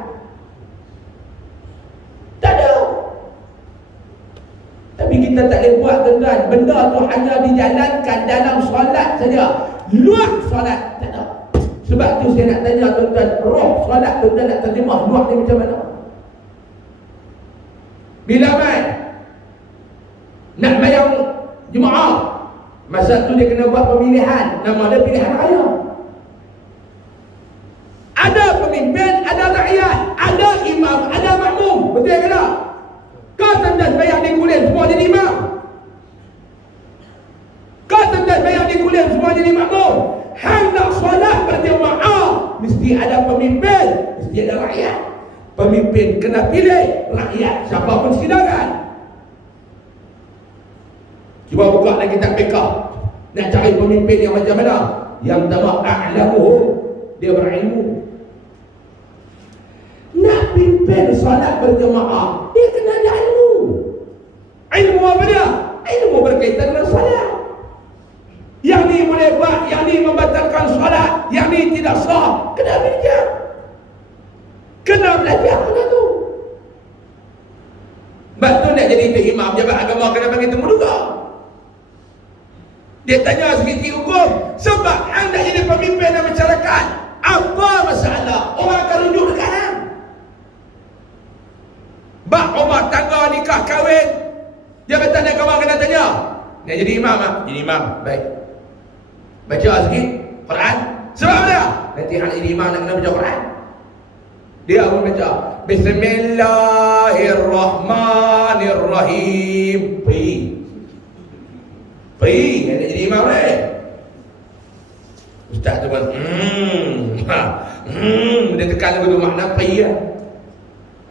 Tak ada. Tapi kita tak boleh buat tuan-tuan. Benda tu hanya dijalankan dalam solat saja. Luar solat tak ada. Sebab tu saya nak tanya tuan-tuan, roh solat tuan-tuan nak terjemah luar ni macam mana? Bila mai nak bayang jemaah, masa tu dia kena buat pemilihan. Nama dia pilihan raya. Ada pemimpin, ada rakyat, ada imam, ada makmum. Betul ke tak? Kau tuan-tuan bayang di kulit semua jadi imam. Kau tuan-tuan bayang di kulit semua jadi makmum. Hang nak solat berjemaah, mesti ada pemimpin, mesti ada rakyat. Pemimpin kena pilih, rakyat siapa pun silakan. Cuba buka lagi kitab fiqh. Nak cari pemimpin yang macam mana? Yang pertama, a'lamuhum, dia berilmu. Nak pimpin solat berjemaah, dia kena ada ilmu. Ilmu apa dia? Ilmu berkaitan dengan solat. Yang ni boleh buat, yang ni membatalkan solat, yang ni tidak sah. Kena belajar. Kena belajar benda tu. Sebab tu nak jadi tu imam jabat agama kena bagi temu juga. Dia tanya sikit-sikit hukum. Sebab hang nak jadi pemimpin dalam masyarakat, apa masalah? Orang akan rujuk dekat hang. Bak rumah tangga, nikah, kahwin, jabatan agama kena tanya. Nak jadi imam ah? Jadi imam, baik. Baca sikit Quran. Sebab apa? Nanti hang jadi imam nak kena baca Quran. Dia pun baca Bismillahirrahmanirrahim. Pergi nak jadi imam ni. Ustaz tu pun dia tekan lagu tu makna pergi lah.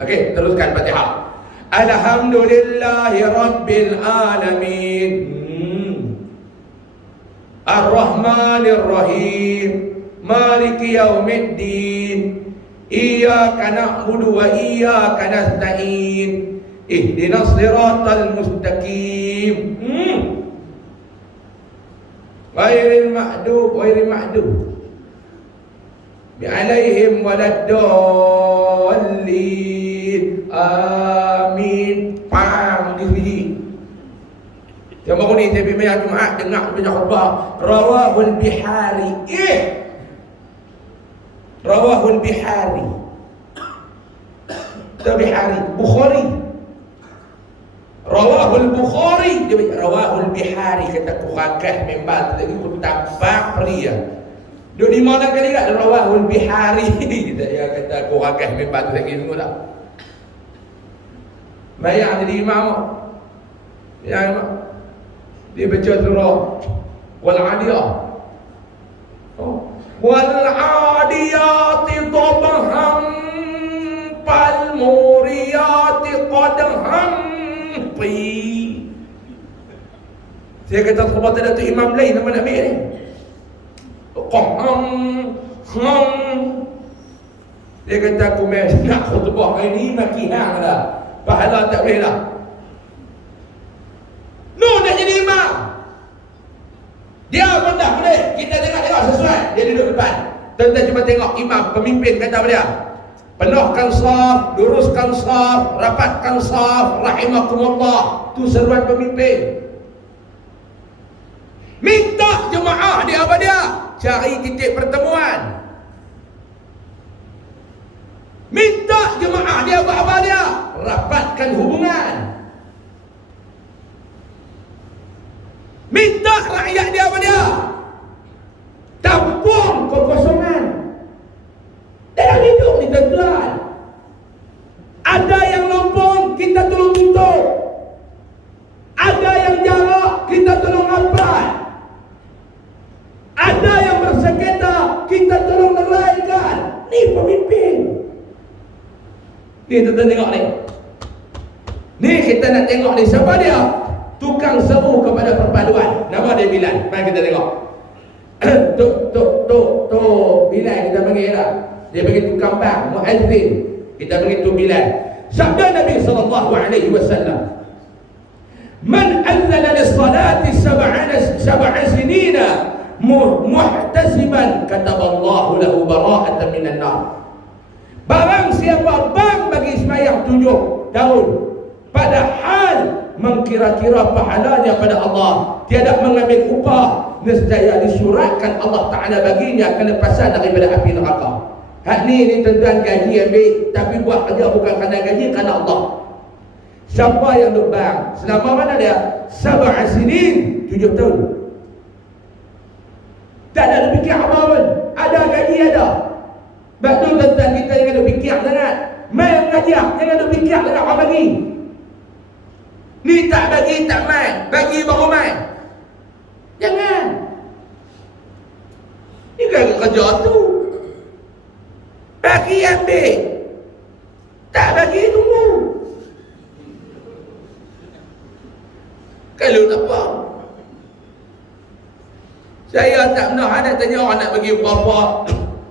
Okey, teruskan Fatihah. Alhamdulillahi Rabbil Alamin. Ar-Rahmanir Rahim. Maliki Yaumiddin. Iyyaka na'budu wa iyyaka nasta'in. Ihdinas siratal mustaqim. Ghairil ma'dub bi'alaihim waladdallin. Amin. Pam di sini. Yang baru ni saya pergi bayar Jumaat dengar baca khutbah Rawahul Bihari. Rawahul Bihari. Bihari Bukhari. Rawahul Bukhari. Dia baca Rawahul Bihari. Kata kurakah membal lagi pun tampak pria. Duk di mana kali tak Rawahul Bihari. Dia kata kurakah membal lagi semua tak. Bayar jadi imam. Ya imam. Dia baca surah Wal-Adiyah. Wal-Adiyati tabaham Fal-Muriyati qadham. Saya kata sebab ada tu imam lain nama Nabi ni. Dia kata aku nak khutbah hari ni maki hang dah. Pahala tak boleh dah. Nak jadi imam. Dia pun dah boleh. Kita tengok sesuai. Dia duduk depan. Tuan-tuan cuma tengok imam, pemimpin kata apa dia? Penuhkan saf, luruskan saf, rapatkan saf, rahimakumullah. Tu seruan pemimpin. Minta jemaah dia apa dia? Cari titik pertemuan. Minta jemaah dia apa dia? Rapatkan hubungan. Minta rakyat dia apa dia? Tampung kekosongan. Dalam hidup ni tuan-tuan, ada yang lompong, kita tolong tutup. Ada yang jarak, kita tolong rapat. Ni tuan-tuan tengok ni. Ni kita nak tengok ni, siapa dia? Tukang seru kepada perpaduan. Nama dia Bilal. Mari kita tengok. Tok Bilal kita panggil lah. Dia panggil tukang bang, muazzin. Kita panggil tu Bilal. Sabda Nabi sallallahu alaihi wasallam, "Man adzana lis-salati sab'a sinina muhtasiban kataballahu lahu bara'atan minan nar." Barang siapa bang bagi sembahyang 7 tahun padahal mengkira-kira pahalanya pada Allah, tiada mengambil upah, nescaya disuratkan Allah Ta'ala baginya kelepasan daripada api neraka. Hak ni tuan-tuan gaji ambil, tapi buat kerja bukan kerana gaji, kerana Allah. Siapa yang duk bang selama mana dia? 7 sinin, 7 tahun. Tak ada fikir apa pun. Ada gaji ada. Sebab tu tuan-tuan kita jangan duk fikir sangat. Mai mengajar, jangan duk fikir dengan orang bagi. Ni tak bagi tak mai, bagi baru mai. Jangan. Ni kan kerja tu. Bagi ambil. Tak bagi tunggu. Kalau tak apa. Saya tak pernah nak tanya orang nak bagi berapa.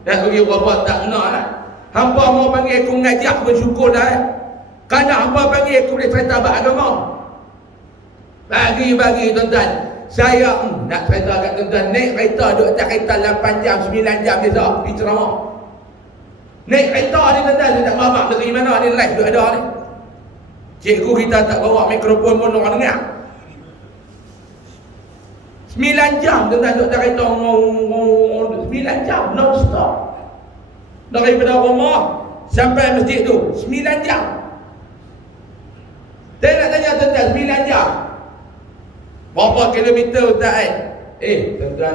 Nak bagi berapa tak pernah lah. Hampa mau panggil aku mengajak bersyukur dah. Kerana hampa panggil aku boleh cerita beragama. Bagi tuan-tuan. Saya nak cerita kat tuan-tuan. Naik kereta, duduk atas kereta 8 jam, 9 jam dia tak pergi ceramah. Naik kereta ni tuan-tuan, dia tak babak dari mana ni live duduk ada ni. Cikgu kita tak bawa mikrofon pun orang dengar. 9 jam tuan-tuan duduk atas kereta 9 jam non-stop. Daripada rumah sampai masjid tu 9 jam. Saya nak tanya tuan-tuan, 9 jam berapa kilometer Ustaz? Tuan-tuan,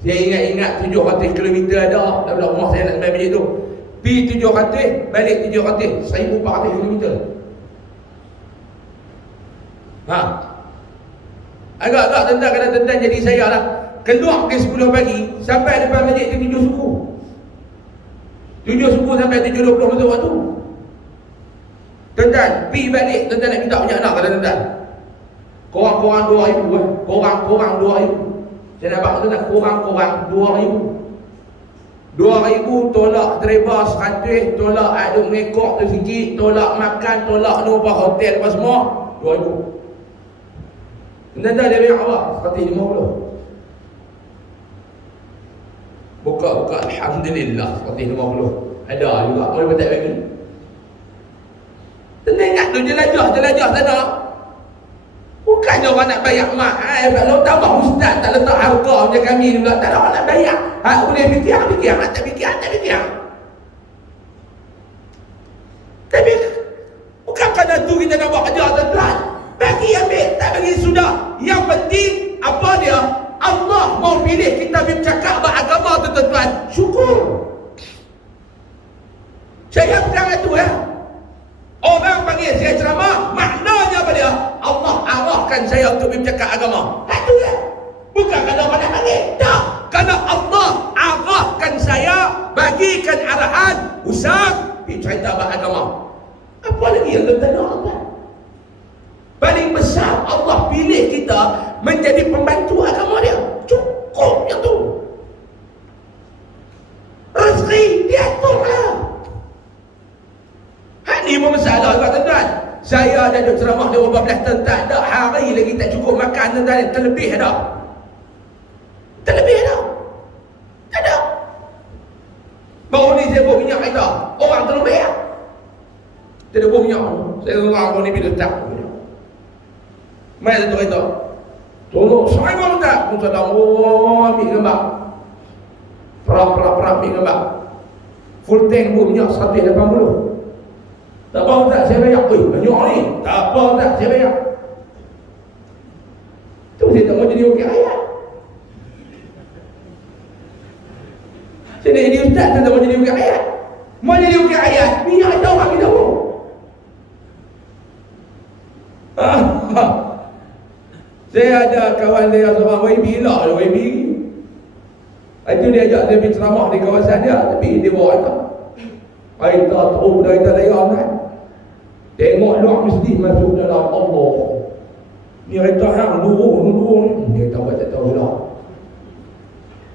saya ingat 700 kilometer ada daripada rumah saya nak sampai masjid tu. Pergi 700, balik 700, 1400 kilometer. Agak-agak tuan-tuan, kena tuan-tuan jadi saya lah. Keluar ke 10 pagi, sampai depan masjid tu 7 suku. 7 suku sampai 7.20 betul waktu. Tuan-tuan, pergi balik, tuan-tuan nak minta banyak nak kata tuan-tuan. Korang 2,000 korang 2,000. Saya nampak tuan-tuan, korang 2,000. 2,000 tolak driver 100, tolak aduk mekok tu sikit, tolak makan, tolak numpah hotel apa semua, 2,000. Tuan-tuan dia banyak apa? 150. Buka Alhamdulillah 150. Ada juga, boleh betul bagi. Tuan-tuan ingat tu jelajah sana. Bukannya orang nak bayar mak. Kalau tambah ustaz tak letak harga macam kami ni pula. Tak ada orang nak bayar. Boleh fikir. Tak fikir. Tapi bukan kerana tu kita nak buat kerja tuan-tuan. Bagi ambil, tak bagi sudah. Yang penting apa dia? Allah mau pilih kita bercakap beragama tu tuan-tuan. Syukur. Saya pegang itu ya. Orang panggil saya ceramah, maknanya apa dia? Allah arahkan saya untuk bercakap agama. Itu ya. Bukan kerana orang nak panggil. Tak. Kerana Allah arahkan saya, bagikan arahan, usah bercerita beragama. Apa lagi yang tuan-tuan nak? Paling besar Allah pilih kita menjadi pembantu agama dia. Cukup yang tu. Rezeki diatur lah. Ini pun masalah juga tuan-tuan. Saya dah duduk ceramah 12 tahun, tak ada hari lagi tak cukup makan tuan-tuan. Terlebih dah. Tak ada. Baru ni saya buat minyak kereta. Orang terlebih lah. Dia ada buat minyak. Saya orang ni bila tak minyak. Mai satu kereta. Tolong saya kalau tak. Saya dah ambil gambar. Perak ambil gambar. Full tank buat minyak 180. Tak apa tak, saya bayar. Banyak ni. Tak apa tak, saya bayar. Tu saya tak mau jadi wakil rakyat. Saya nak jadi ustaz, saya tak mau jadi wakil rakyat. Mau jadi wakil rakyat, minyak ada orang kita pun. Saya ada kawan saya seorang YB lah, YB. Itu dia ajak saya pergi ceramah di kawasan dia, tapi dia bawa tak. Kita tahu dah kita layan kan. Tengok luar mesti masuk dalam Allah. Ni kita hang dulu. Dia tahu tak tahu lah.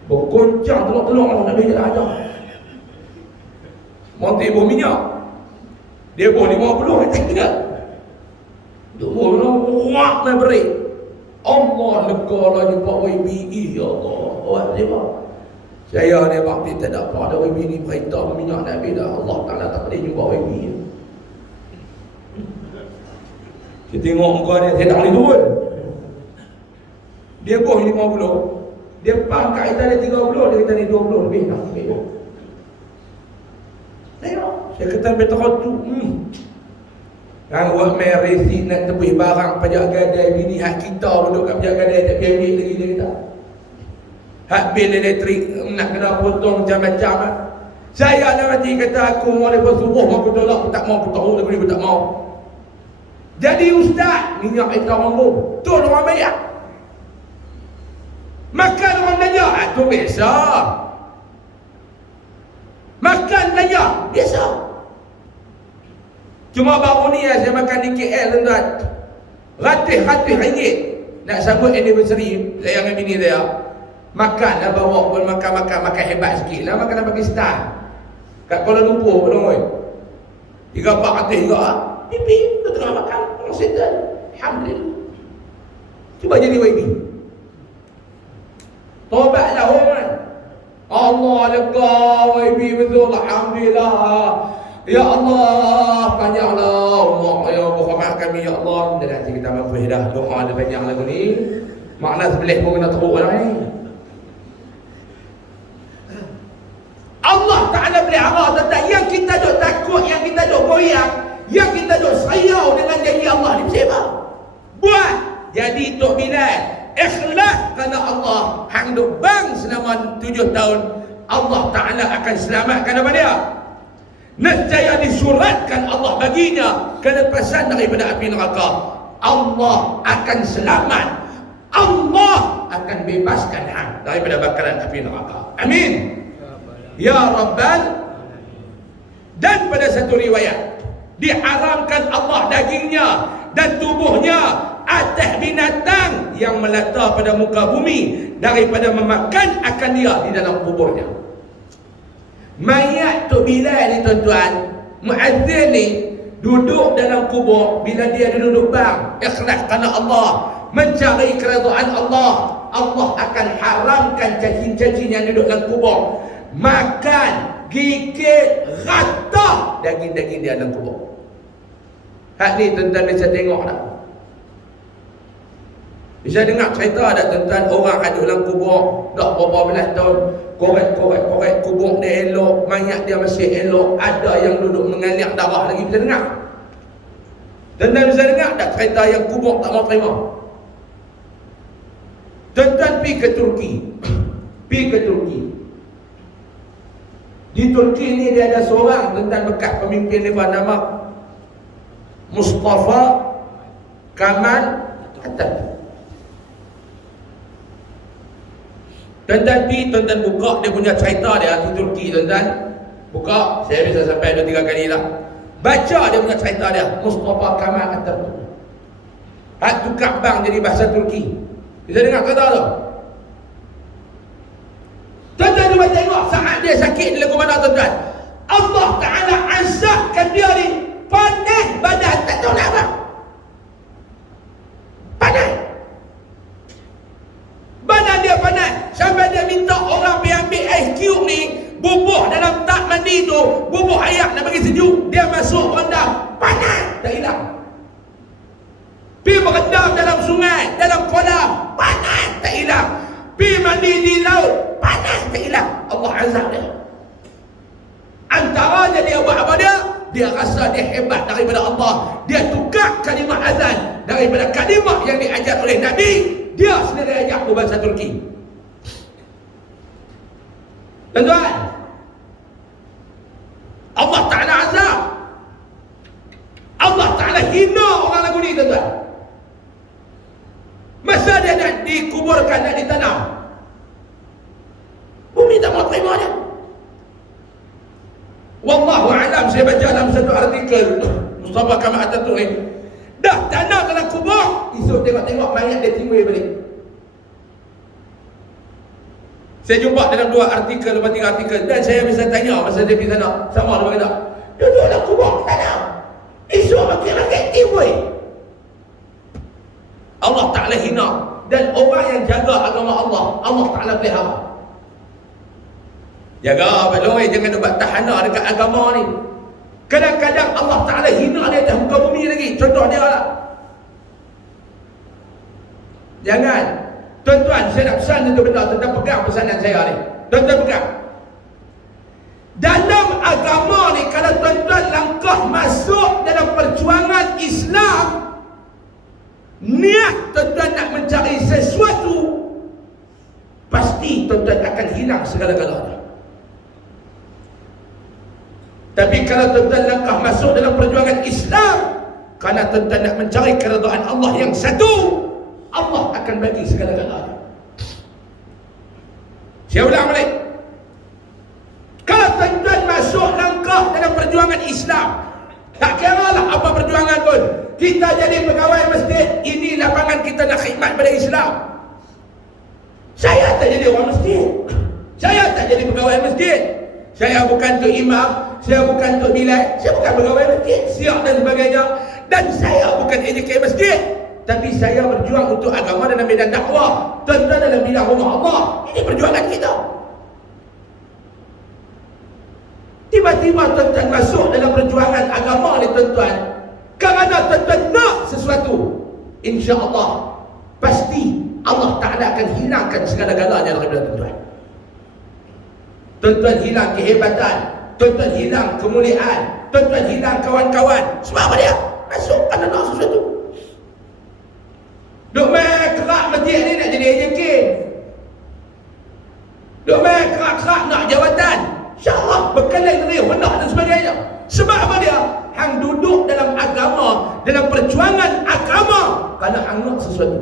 Bergoncang telur-telur lah nak beli aja. Monti bom minyak. Dia bom 50 tak. Dua orang nak beri. Allah lega lagi Pak YBE, ya Allah. Awak terima. Saya ni waktu tak ada apa ada YBE ni berita minyak Nabi dah. Allah Ta'ala tak boleh jumpa YBE. Saya tengok muka dia, saya tak boleh turun. Dia boh 50. Dia pangkat kita dia 30, dia kata ni 20 lebih nak ambil. Saya kata betul tu. Yang buat merisi nak tebus barang pajak gadai bini hak kita duduk kat pajak gadai tak ambil lagi dia kata. Hak bil elektrik nak kena potong macam-macam. Saya nak mati kata aku mulai bersubuh aku tolak aku tak mau, aku tahu lagu ni aku tak mau. Jadi ustaz minyak kita mampu tu orang bayar. Makan orang belanja tu biasa. Makan belanja biasa. Cuma baru ni saya makan di KL tuan-tuan. Ratus-ratus ringgit nak sambut anniversary saya dengan bini saya. Makan dah bawa pun makan hebat sikit lah, makanan Pakistan. Kat Kuala Lumpur pun oi. 3-400 juga ah. Pipi tu tengah makan orang settle. Alhamdulillah. Cuba jadi YB. Tobatlah orang. Allah lega YB betul alhamdulillah. Ya Allah, panjanglah umur ya Muhammad kami ya Allah. Dan nanti kita mampu dah doa ada panjang lagu ni. Makna sebelah pun kena teruk lah ni. Allah Ta'ala pelihara tentang yang kita duk takut, yang kita duk goyang, yang kita duk sayau dengan janji Allah ni siapa? Buat. Jadi Tok Bilal ikhlas kerana Allah hang duk bang selama 7 tahun, Allah Ta'ala akan selamatkan apa dia? Nescaya disuratkan Allah baginya kelepasan daripada api neraka. Allah akan selamat. Allah akan bebaskan hang daripada bakaran api neraka. Amin. Ya Rabbal. Dan pada satu riwayat diharamkan Allah dagingnya dan tubuhnya atas binatang yang melata pada muka bumi daripada memakan akan dia di dalam kuburnya. Mayat Tok Bilal ni tuan-tuan, muazzin ni duduk dalam kubur. Bila dia duduk bang ikhlas kerana Allah, mencari keredaan Allah, Allah akan haramkan cacing-cacing yang duduk dalam kubur makan, gigit, rata daging-daging dia dalam kubur. Hak ni tuan-tuan bisa tengok tak? Bisa dengar cerita ada tuan-tuan orang ada dalam kubur dah berapa belas tahun, korek kubur dia elok, mayat dia masih elok, ada yang duduk mengalir darah lagi. Bisa dengar? Tuan-tuan bisa dengar tak cerita yang kubur tak mau terima? Tuan-tuan pergi ke Turki. Di Turki ni dia ada seorang tuan-tuan bekas pemimpin lepas nama Mustafa Kemal Atatürk. Tuan-tuan pergi, tuan-tuan buka dia punya cerita dia di Turki tuan-tuan. Buka, saya bisa sampai 2-3 kali lah. Baca dia punya cerita dia, Mustafa Kemal Atatürk. Hak tukar bang jadi bahasa Turki. Bisa dengar kata tu? Tuan-tuan cuba tengok saat dia sakit di lagu mana tuan-tuan. Allah Ta'ala azabkan dia ni panas badan, tak tahu nak apa. Panas. Badan dia panas sampai dia minta orang pergi ambil ice cube ni, bubuh dalam tak mandi tu, bubuh air nak bagi sejuk. Dia masuk rendam, panas tak hilang. Pergi berendam dalam sungai, dalam kolam, panas tak hilang. Pergi mandi di laut, panas tak hilang. Allah azab dia. Antaranya dia buat apa dia? Dia rasa dia hebat daripada Allah. Dia tukar kalimah azan daripada kalimah yang diajar oleh Nabi. Dia sendiri ajak berbahasa Turki. Tuan-tuan, Allah Ta'ala azab. Allah Ta'ala hina orang lagu ni tuan-tuan. Masa dia nak dikuburkan, nak ditanam, bumi tak mau terima dia. Wallahu a'lam saya baca dalam satu artikel Mustafa Kamal Atatürk ni, dah tanah dalam kubur, esok tengok-tengok mayat dia timbul balik. Saya jumpa dalam 2 artikel, lepas 3 artikel, dan saya bisa tanya masa saya pergi sana, sama ada kata, duduk dalam kubur tanah, esok makin-makin timbul. Allah Ta'ala hina, dan orang yang jaga agama Allah, Allah Ta'ala pelihara. Jaga baloi, jangan buat tahanan dekat agama ni. Kadang-kadang Allah Ta'ala hina dia atas muka bumi lagi. Contoh dia lah. Jangan. Tuan-tuan, saya nak pesan satu benda. Tuan-tuan pegang pesanan saya ni. Tuan-tuan pegang. Dalam agama ni, kalau tuan-tuan langkah masuk dalam perjuangan Islam, niat tuan-tuan nak mencari sesuatu, pasti tuan-tuan akan hilang segala-galanya. Tapi kalau tuan-tuan langkah masuk dalam perjuangan Islam kerana tuan-tuan nak mencari keredaan Allah yang satu, Allah akan bagi segala-galanya. Saya ulang balik. Kalau tuan-tuan masuk langkah dalam perjuangan Islam, tak kira lah apa perjuangan pun, kita jadi pegawai masjid, ini lapangan kita nak khidmat pada Islam. Saya tak jadi orang masjid, saya tak jadi pegawai masjid, saya bukan tok imam, saya bukan tok bilal, saya bukan pegawai masjid, siap dan sebagainya, dan saya bukan AJK masjid, tapi saya berjuang untuk agama dalam medan dakwah, tuan-tuan dalam bidang rumah Allah. Ini perjuangan kita. Tiba-tiba tuan-tuan masuk dalam perjuangan agama ni tuan-tuan, kerana tuan-tuan nak sesuatu, insya-Allah pasti Allah Ta'ala akan hilangkan segala-galanya daripada tuan-tuan. Tuan-tuan hilang kehebatan, tuan-tuan hilang kemuliaan, tuan-tuan hilang kawan-kawan. Sebab apa dia? Masuk kerana nak sesuatu. Duk main kerak masjid ni nak jadi AJK, duk main kerak-kerak nak jawatan, insya-Allah berkelahi dari rendah dan sebagainya. Sebab apa dia? Hang duduk dalam agama, dalam perjuangan agama kerana hang nak sesuatu.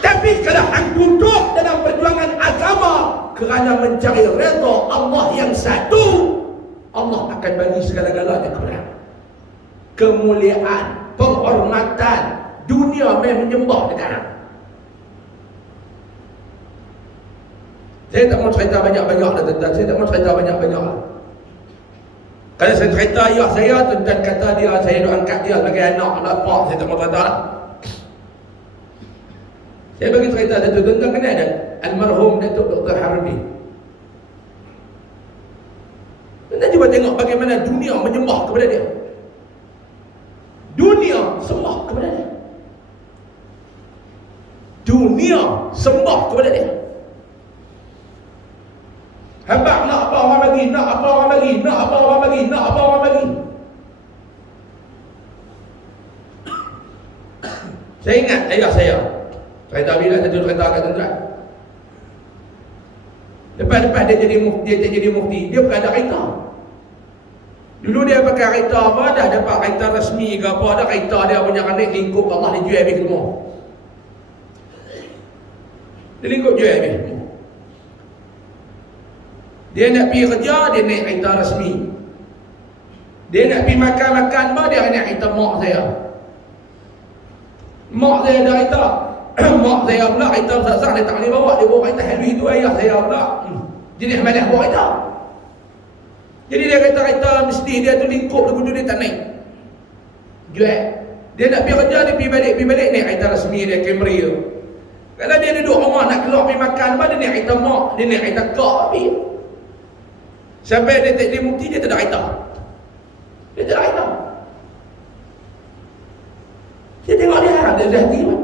Tapi kalau hang duduk dalam perjuangan agama kerana mencari redha Allah yang satu, Allah akan bagi segala-galanya kepada hang. Kemuliaan, penghormatan, dunia main menyembah dekat hang. Saya tak mau cerita banyak-banyak dah tuan-tuan. Saya tak mau cerita banyak-banyak lah. Kalau saya cerita ayah saya, tuan-tuan kata dia, saya duk angkat dia sebagai anak pak. Saya tak mau cerita lah. Saya bagi cerita satu, tuan-tuan kenal tak? Almarhum Datuk Dr. Harbi. Tuan-tuan cuba tengok bagaimana dunia menyembah kepada dia. Dunia sembah kepada dia. Dunia sembah kepada dia. Habaq nak apa orang bagi, nak apa orang bagi, nak apa orang bagi, nak apa orang bagi. Saya ingat ayah saya, cerita bila saya cerita kat tuan-tuan. Lepas-lepas dia jadi mufti, dia bukan ada kereta. Dulu dia pakai kereta apa, dah dapat kereta rasmi ke apa, ada kereta dia punya kanik lingkup Allah dia jual habis semua. Dia lingkup jual habis. Dia nak pergi kerja, dia naik kereta rasmi. Dia nak pergi makan-makan, dia naik kereta mak saya. Mak saya ada kereta. Mak saya pula kereta besar-besar, dia tak boleh bawa. Dia bawa kereta Helwi tu, ayah saya pula jenis malas bawa kereta. Jadi dia kata kereta mesti dia tu lingkup lagu tu, dia tak naik. Jual. Dia nak pergi kerja, dia pergi balik naik kereta rasmi dia, Camry tu. Kalau dia duduk rumah nak keluar pergi makan, dia naik kereta mak, dia naik kereta kak pergi. Sampai dia tak jadi mufti, dia tak ada kereta. Dia tak ada kereta. Saya tengok dia harap dia hati kan.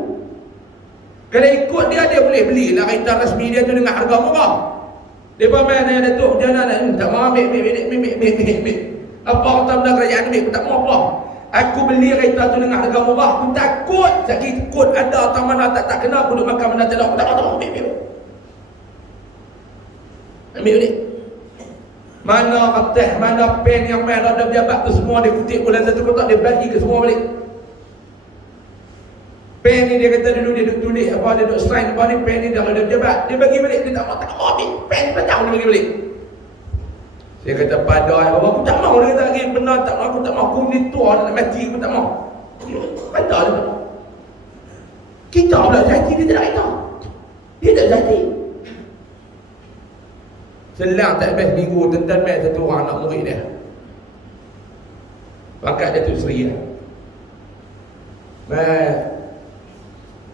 Kalau ikut dia, dia boleh belilah kereta rasmi dia tu dengan harga murah. Dia pamer dengan Datuk Jangan, tak mau ambil. Apa kata benda kerajaan ambil, aku tak mau apa. Aku beli kereta tu dengan harga murah, aku takut sakit ada atau mana tak kena, aku duduk makan benda tak ada, aku tak mau ambil. Ambil balik. Mana kertas, mana pen yang main ada pejabat tu semua dia kutip bulan satu kotak, dia bagi ke semua balik. Pen ni dia kata dulu dia duduk tulis apa, dia duduk sign apa ni, pen ni dah ada pejabat, dia bagi balik, dia tak mau ambil. Pen petang dia bagi balik. Saya kata pada aku tak mau dia kata lagi benar, tak mau, aku tak mau, aku ni tua nak mati, aku tak mau. Kata dia tak mau. Kita pula jati, dia tak kata. Dia tak jati. Selang tak habis minggu, tentang mai satu orang nak murid dia. Pangkat Datuk Seri lah.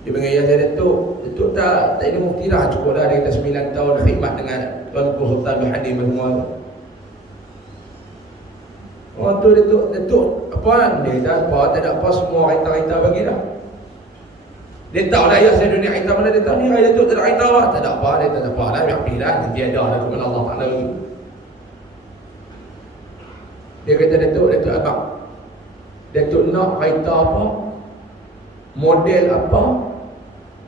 Dia panggil ya saya Datuk tak ini mufti dah, cukup dah. Dia kata 9 tahun khidmat dengan Tuanku Sultan Mahathir semua. Oh tu Datuk apaan? Dia kata apa, tak ada apa, semua kereta-kereta bagi dah. Dia tahu dah ya saya dunia kereta mana, dia tahu ni Datuk tak ada kereta lah. Tak ada apa, dia tak ada apa lah, biar pergi lah, nanti ada lah kepada Allah Ta'ala lagi. Dia kata Datuk abang, Datuk nak kereta apa, model apa,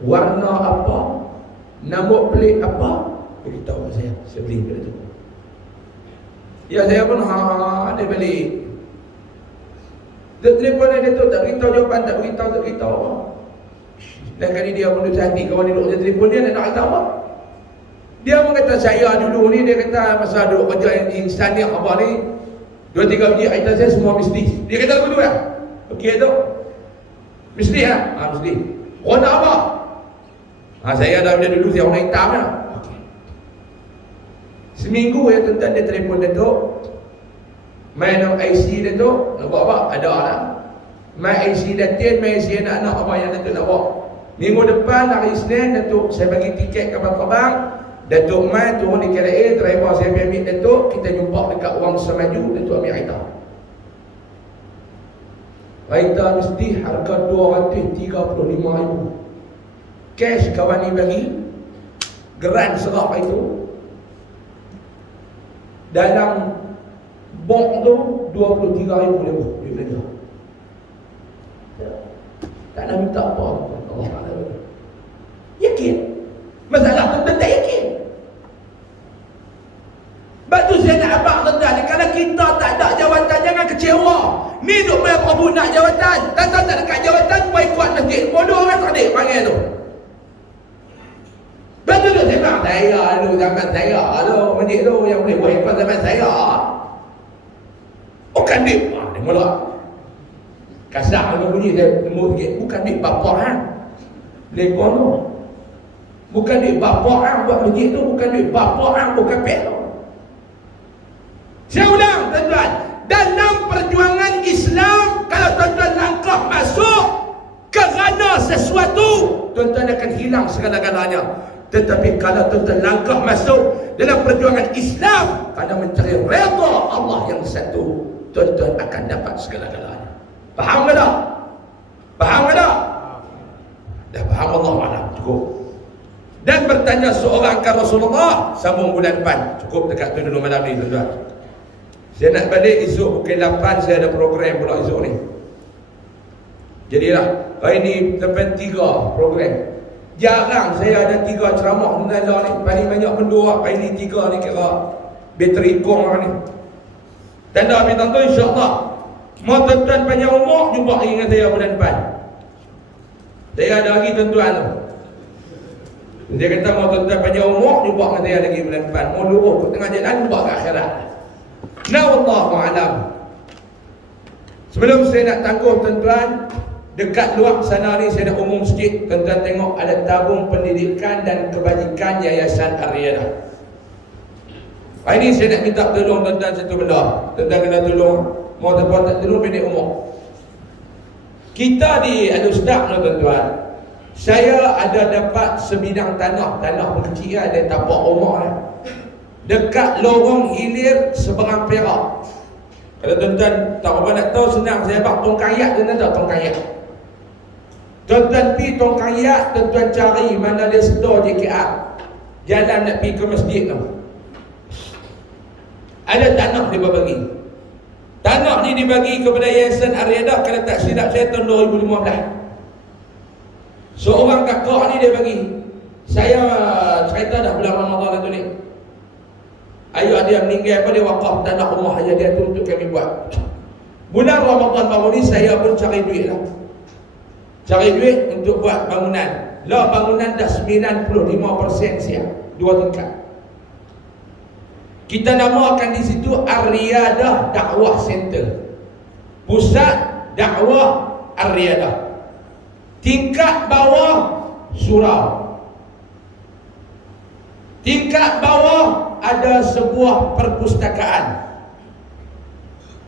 warna apa, nombor plate apa, dia beritahu kat saya beli kat Datuk. Ya saya pun dia balik. Dia telefon dia Datuk, tak beritahu jawapan, tak beritahu apa. Dan kali dia pun duduk hati, kawan dia duduk dia telefon dia, nak kata apa. Dia pun kata saya dulu ni, dia kata masa duduk kerja insan ni apa ni, 2-3 biji kereta saya semua mesti. Dia kata begitu kan? Okey tu. Mesti ha? Mesti. Oh nak apa? Saya dah bila dulu saya orang hitam lah. Okay. Seminggu ya tuan-tuan dia telefon Datuk. Main IC Datuk, nak buat apa? Ada lah. Main IC Datin, main IC anak-anak apa yang Datuk nak buat. Minggu depan hari Isnin Datuk saya bagi tiket kapal terbang. Datuk main turun di KLA, driver saya ambil Datuk, kita jumpa dekat Wang Semaju, Datuk ambil kereta. Kereta mesti harga 235,000. Cash kawan ni bagi, geran serap itu. Dalam bok tu 23,000 dia belanja. Tak nak minta apa Allah Ta'ala. Yakin? Masalah tu tak yakin. Sebab tu saya nak abang tuan-tuan, kalau kita tak ada jawatan jangan kecewa. Ni duk main Prabu nak jawatan, tak dekat jawatan buat kuat masjid. Bodoh orang sadik panggil tu. Betul tu saya bilang, saya tu zaman saya tu masjid tu yang boleh buat kuat zaman saya. Bukan dia mula kasar dia bunyi, dia tembus sikit. Bukan dia bapa hang lekor tu. Bukan dia bapa hang buat masjid tu. Bukan dia bapa hang buat kapel tu. Saya ulang tuan-tuan, dalam perjuangan Islam, kalau tuan-tuan langkah masuk kerana sesuatu, tuan-tuan akan hilang segala-galanya. Tetapi kalau tuan-tuan langkah masuk dalam perjuangan Islam kerana mencari redha Allah yang satu, tuan-tuan akan dapat segala-galanya. Faham ke tak? Faham ke tak? Dah faham, Allah malam. Cukup. Dan bertanya seorang ke Rasulullah, sambung bulan depan. Cukup dekat tu dulu malam ni tuan-tuan. Saya nak balik esok pukul 8, saya ada program pula esok ni. Jadilah hari ni sampai 3 program. Jarang saya ada 3 ceramah mengalah ni. Paling banyak berdua, hari ni 3 ni kira bateri kong ni. Tanda bintang tu insya-Allah. Mau tuan-tuan panjang umur, jumpa lagi dengan saya bulan depan. Saya ada lagi tuan-tuan tu. Dia kata mau tuan-tuan panjang umur, jumpa dengan saya lagi bulan depan. Mau lurus ke tengah jalan, jumpa ke akhirat. Nah, wallahu a'lam. Sebelum saya nak tangguh tuan-tuan, dekat luar sana ni saya nak umum sikit. Tuan-tuan tengok ada tabung pendidikan dan kebajikan Yayasan Ar-Riyadah. Hari ni saya nak minta tolong tuan-tuan satu benda. Tuan-tuan kena tolong. Mau tuan-tuan tak tolong pendek umur. Kita di Al-Ustaz tuan-tuan, saya ada dapat sebidang tanah kecil ada tapak rumah dekat lorong hilir seberang Perak. Kalau tuan-tuan tak apa nak tahu, senang saya bak Tongkang Yak. Tuan-tuan tahu Tongkang Yak? Tuan-tuan pergi Tongkang Yak, tuan-tuan cari mana dia store JKR, jalan nak pergi ke masjid tu. Ada tanah dia berbagi. Tanah ni dibagi kepada Yayasan Ar-Riyadah, kalau tak silap saya tahun 2015. Seorang kakak ni dia bagi. Saya cerita dah bulan Ramadan tu ni. Ayah dia meninggal apa, dia wakaf tanah rumah aja dia tu untuk kami buat. Bulan Ramadan baru ni saya pun cari duit lah. Cari duit untuk buat bangunan. Lah bangunan dah 95% siap, 2 tingkat. Kita namakan di situ Ar-Riyadah Dakwah Center, Pusat Dakwah Ar-Riyadah. Tingkat bawah surau. Tingkat bawah ada sebuah perpustakaan.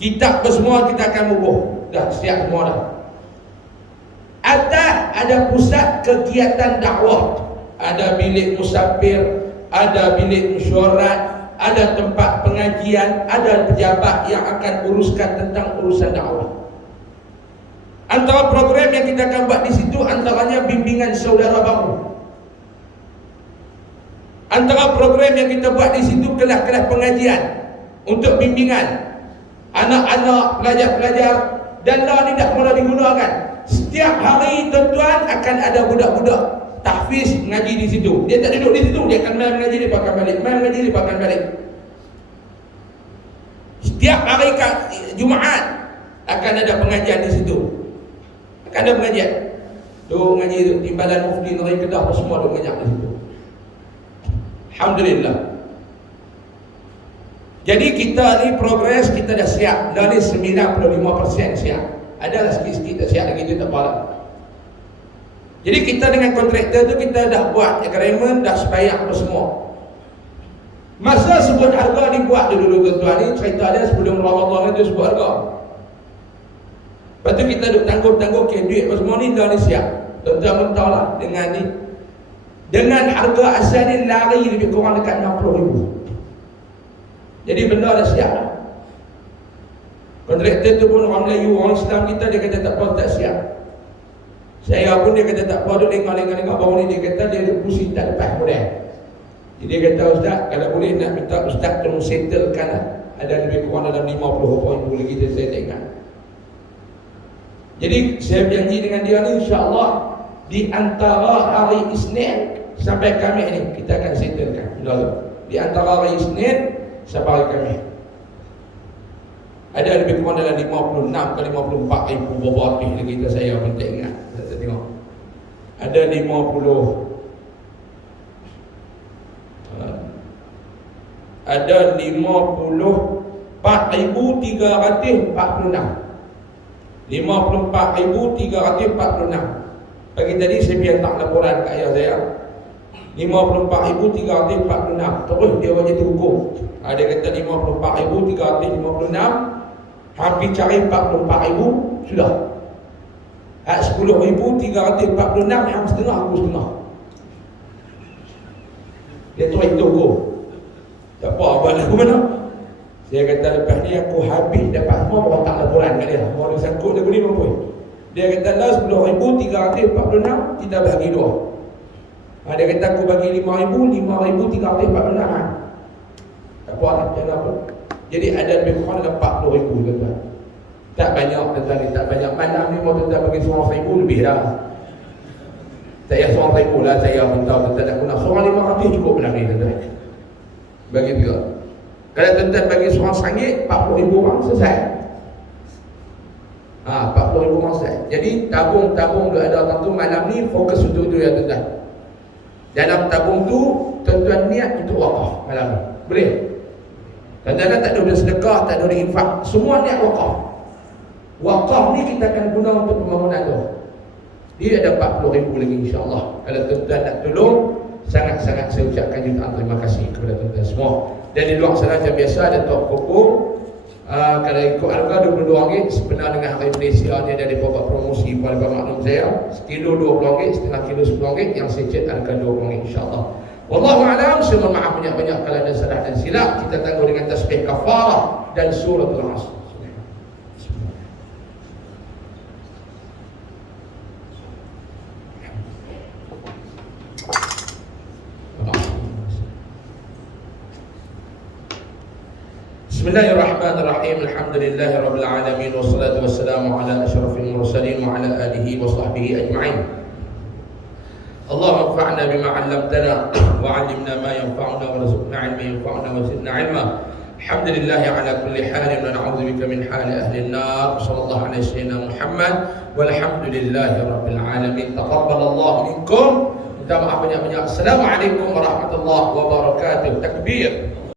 Kitab semua kita akan bubuh. Dah siap semua dah. Atas ada pusat kegiatan dakwah. Ada bilik musafir, ada bilik mesyuarat, ada tempat pengajian, ada pejabat yang akan uruskan tentang urusan dakwah. Antara program yang kita akan buat di situ antaranya bimbingan saudara baru. Antara program yang kita buat di situ kelas-kelas pengajian untuk bimbingan anak-anak, pelajar-pelajar, dan dah ni dah mula digunakan. Setiap hari tuan-tuan akan ada budak-budak tahfiz mengaji di situ. Dia tak duduk di situ, dia akan main mengaji, dia akan balik, main mengaji, dia akan balik. Setiap hari Jumaat akan ada pengajian di situ. Akan ada pengajian. Duk mengaji tu, timbalan mufti Negeri Kedah semua duk mengaji di situ. Alhamdulillah. Jadi kita ni progres, kita dah siap. Dah ni 95% siap. Adalah sikit-sikit tak siap lagi, itu tak apa. Jadi kita dengan kontraktor tu kita dah buat agreement, dah sepayak apa semua. Masa sebut harga dibuat dulu tuan-tuan ni, cerita dia sebelum Ramadan itu sebut harga. Lepas tu kita duk tangguh-tangguh ke duit apa semua ni dah ni siap. Tuan-tuan pun tahu lah dengan ni. Dengan harga asal ni lari lebih kurang dekat 60,000. Jadi benda dah siap dah. Kontraktor tu pun orang Melayu, orang Islam kita, dia kata tak apa, tak siap. Saya pun dia kata tak apa, dia lengah-lengah baru ni dia kata dia pusing tak lepas modal. Jadi dia kata, Ustaz, kalau boleh nak minta Ustaz tolong settlekan lah. Ada lebih kurang dalam 50 lagi saya tak ingat. Jadi saya berjanji dengan dia ni, insya-Allah di antara hari Isnin sampai Khamis ni kita akan settlekan. Di antara hari Isnin sampai hari Khamis. Ada lebih kurang dalam 56 ke 54 ribu berapa lagi kita saya pun tak ingat. Saya tengok. Ada 50. Ada 54,346. 54,346. Pagi tadi saya biar tak laporan kat ayah saya. 54,346. Terus dia bagi hukum. Dia kata 54,356. Hampir cari 44,000 sudah. 10,346 hampir setengah aku setengah. Dia terus itu hukum. Tak apa, buat lagu mana? Saya kata lepas ni aku habis dapat semua orang tak laporan kat dia. Orang dia sangkut lagu ni mampu. Dia kata lah 10,346 kita bagi dua. Dia kata aku bagi 5,346. Tak apa lah, jangan apa. Jadi ada lebih kurang 40,000 tuan-tuan. Tak banyak tuan-tuan ni, tak banyak. Malam ni mau tuan-tuan bagi seorang 1,000 lebih dah. Saya seorang 1,000 lah, saya minta tuan-tuan nak guna. Seorang 500 cukup malam ni tuan-tuan. Bagi juga. Kalau tuan-tuan bagi seorang RM1, 40,000 orang selesai. 40,000 orang selesai. Jadi tabung-tabung ada tentu malam ni fokus untuk itu ya tuan-tuan. Dalam tabung tu tuan-tuan niat untuk wakaf malam ni. Boleh? Tuan-tuan tak ada bersedekah, tak ada infak, semua niat wakaf. Wakaf ni kita akan guna untuk pembangunan tu. Dia ada 40,000 lagi insya-Allah. Kalau tuan-tuan nak tolong, sangat-sangat saya ucapkan jutaan terima kasih kepada tuan-tuan semua. Dan di luar sana macam biasa ada tok kopong. Kalau ikut harga RM22, sebenar dengan hari Malaysia ni ada dibuat promosi pada maklum saya. Sekilo RM20, setengah kilo RM10, yang secet harga RM20 insya-Allah. Wallahu a'lam. Semua maaf banyak-banyak kalau ada salah dan silap. Kita tangguh dengan tasbih kafarah dan suratul Asr. Bismillahirrahmanirrahim. Alhamdulillahirabbil alamin wassalatu wassalamu ala asyrafil mursalin wa ala alihi wa sahbihi ajma'in. Allahumma anfa'na bima 'allamtana wa 'allimna ma yanfa'una warzuqna 'ilman yanfa'una wa zidna 'ilma. Alhamdulillah ala kulli halin wa na'udzu bika min hali ahli an-nar. Sallallahu alaihi sayyidina Muhammad walhamdulillahirabbil alamin. Taqabbalallahu minkum. Minta maaf banyak-banyak. Assalamualaikum warahmatullahi wabarakatuh. Takbir.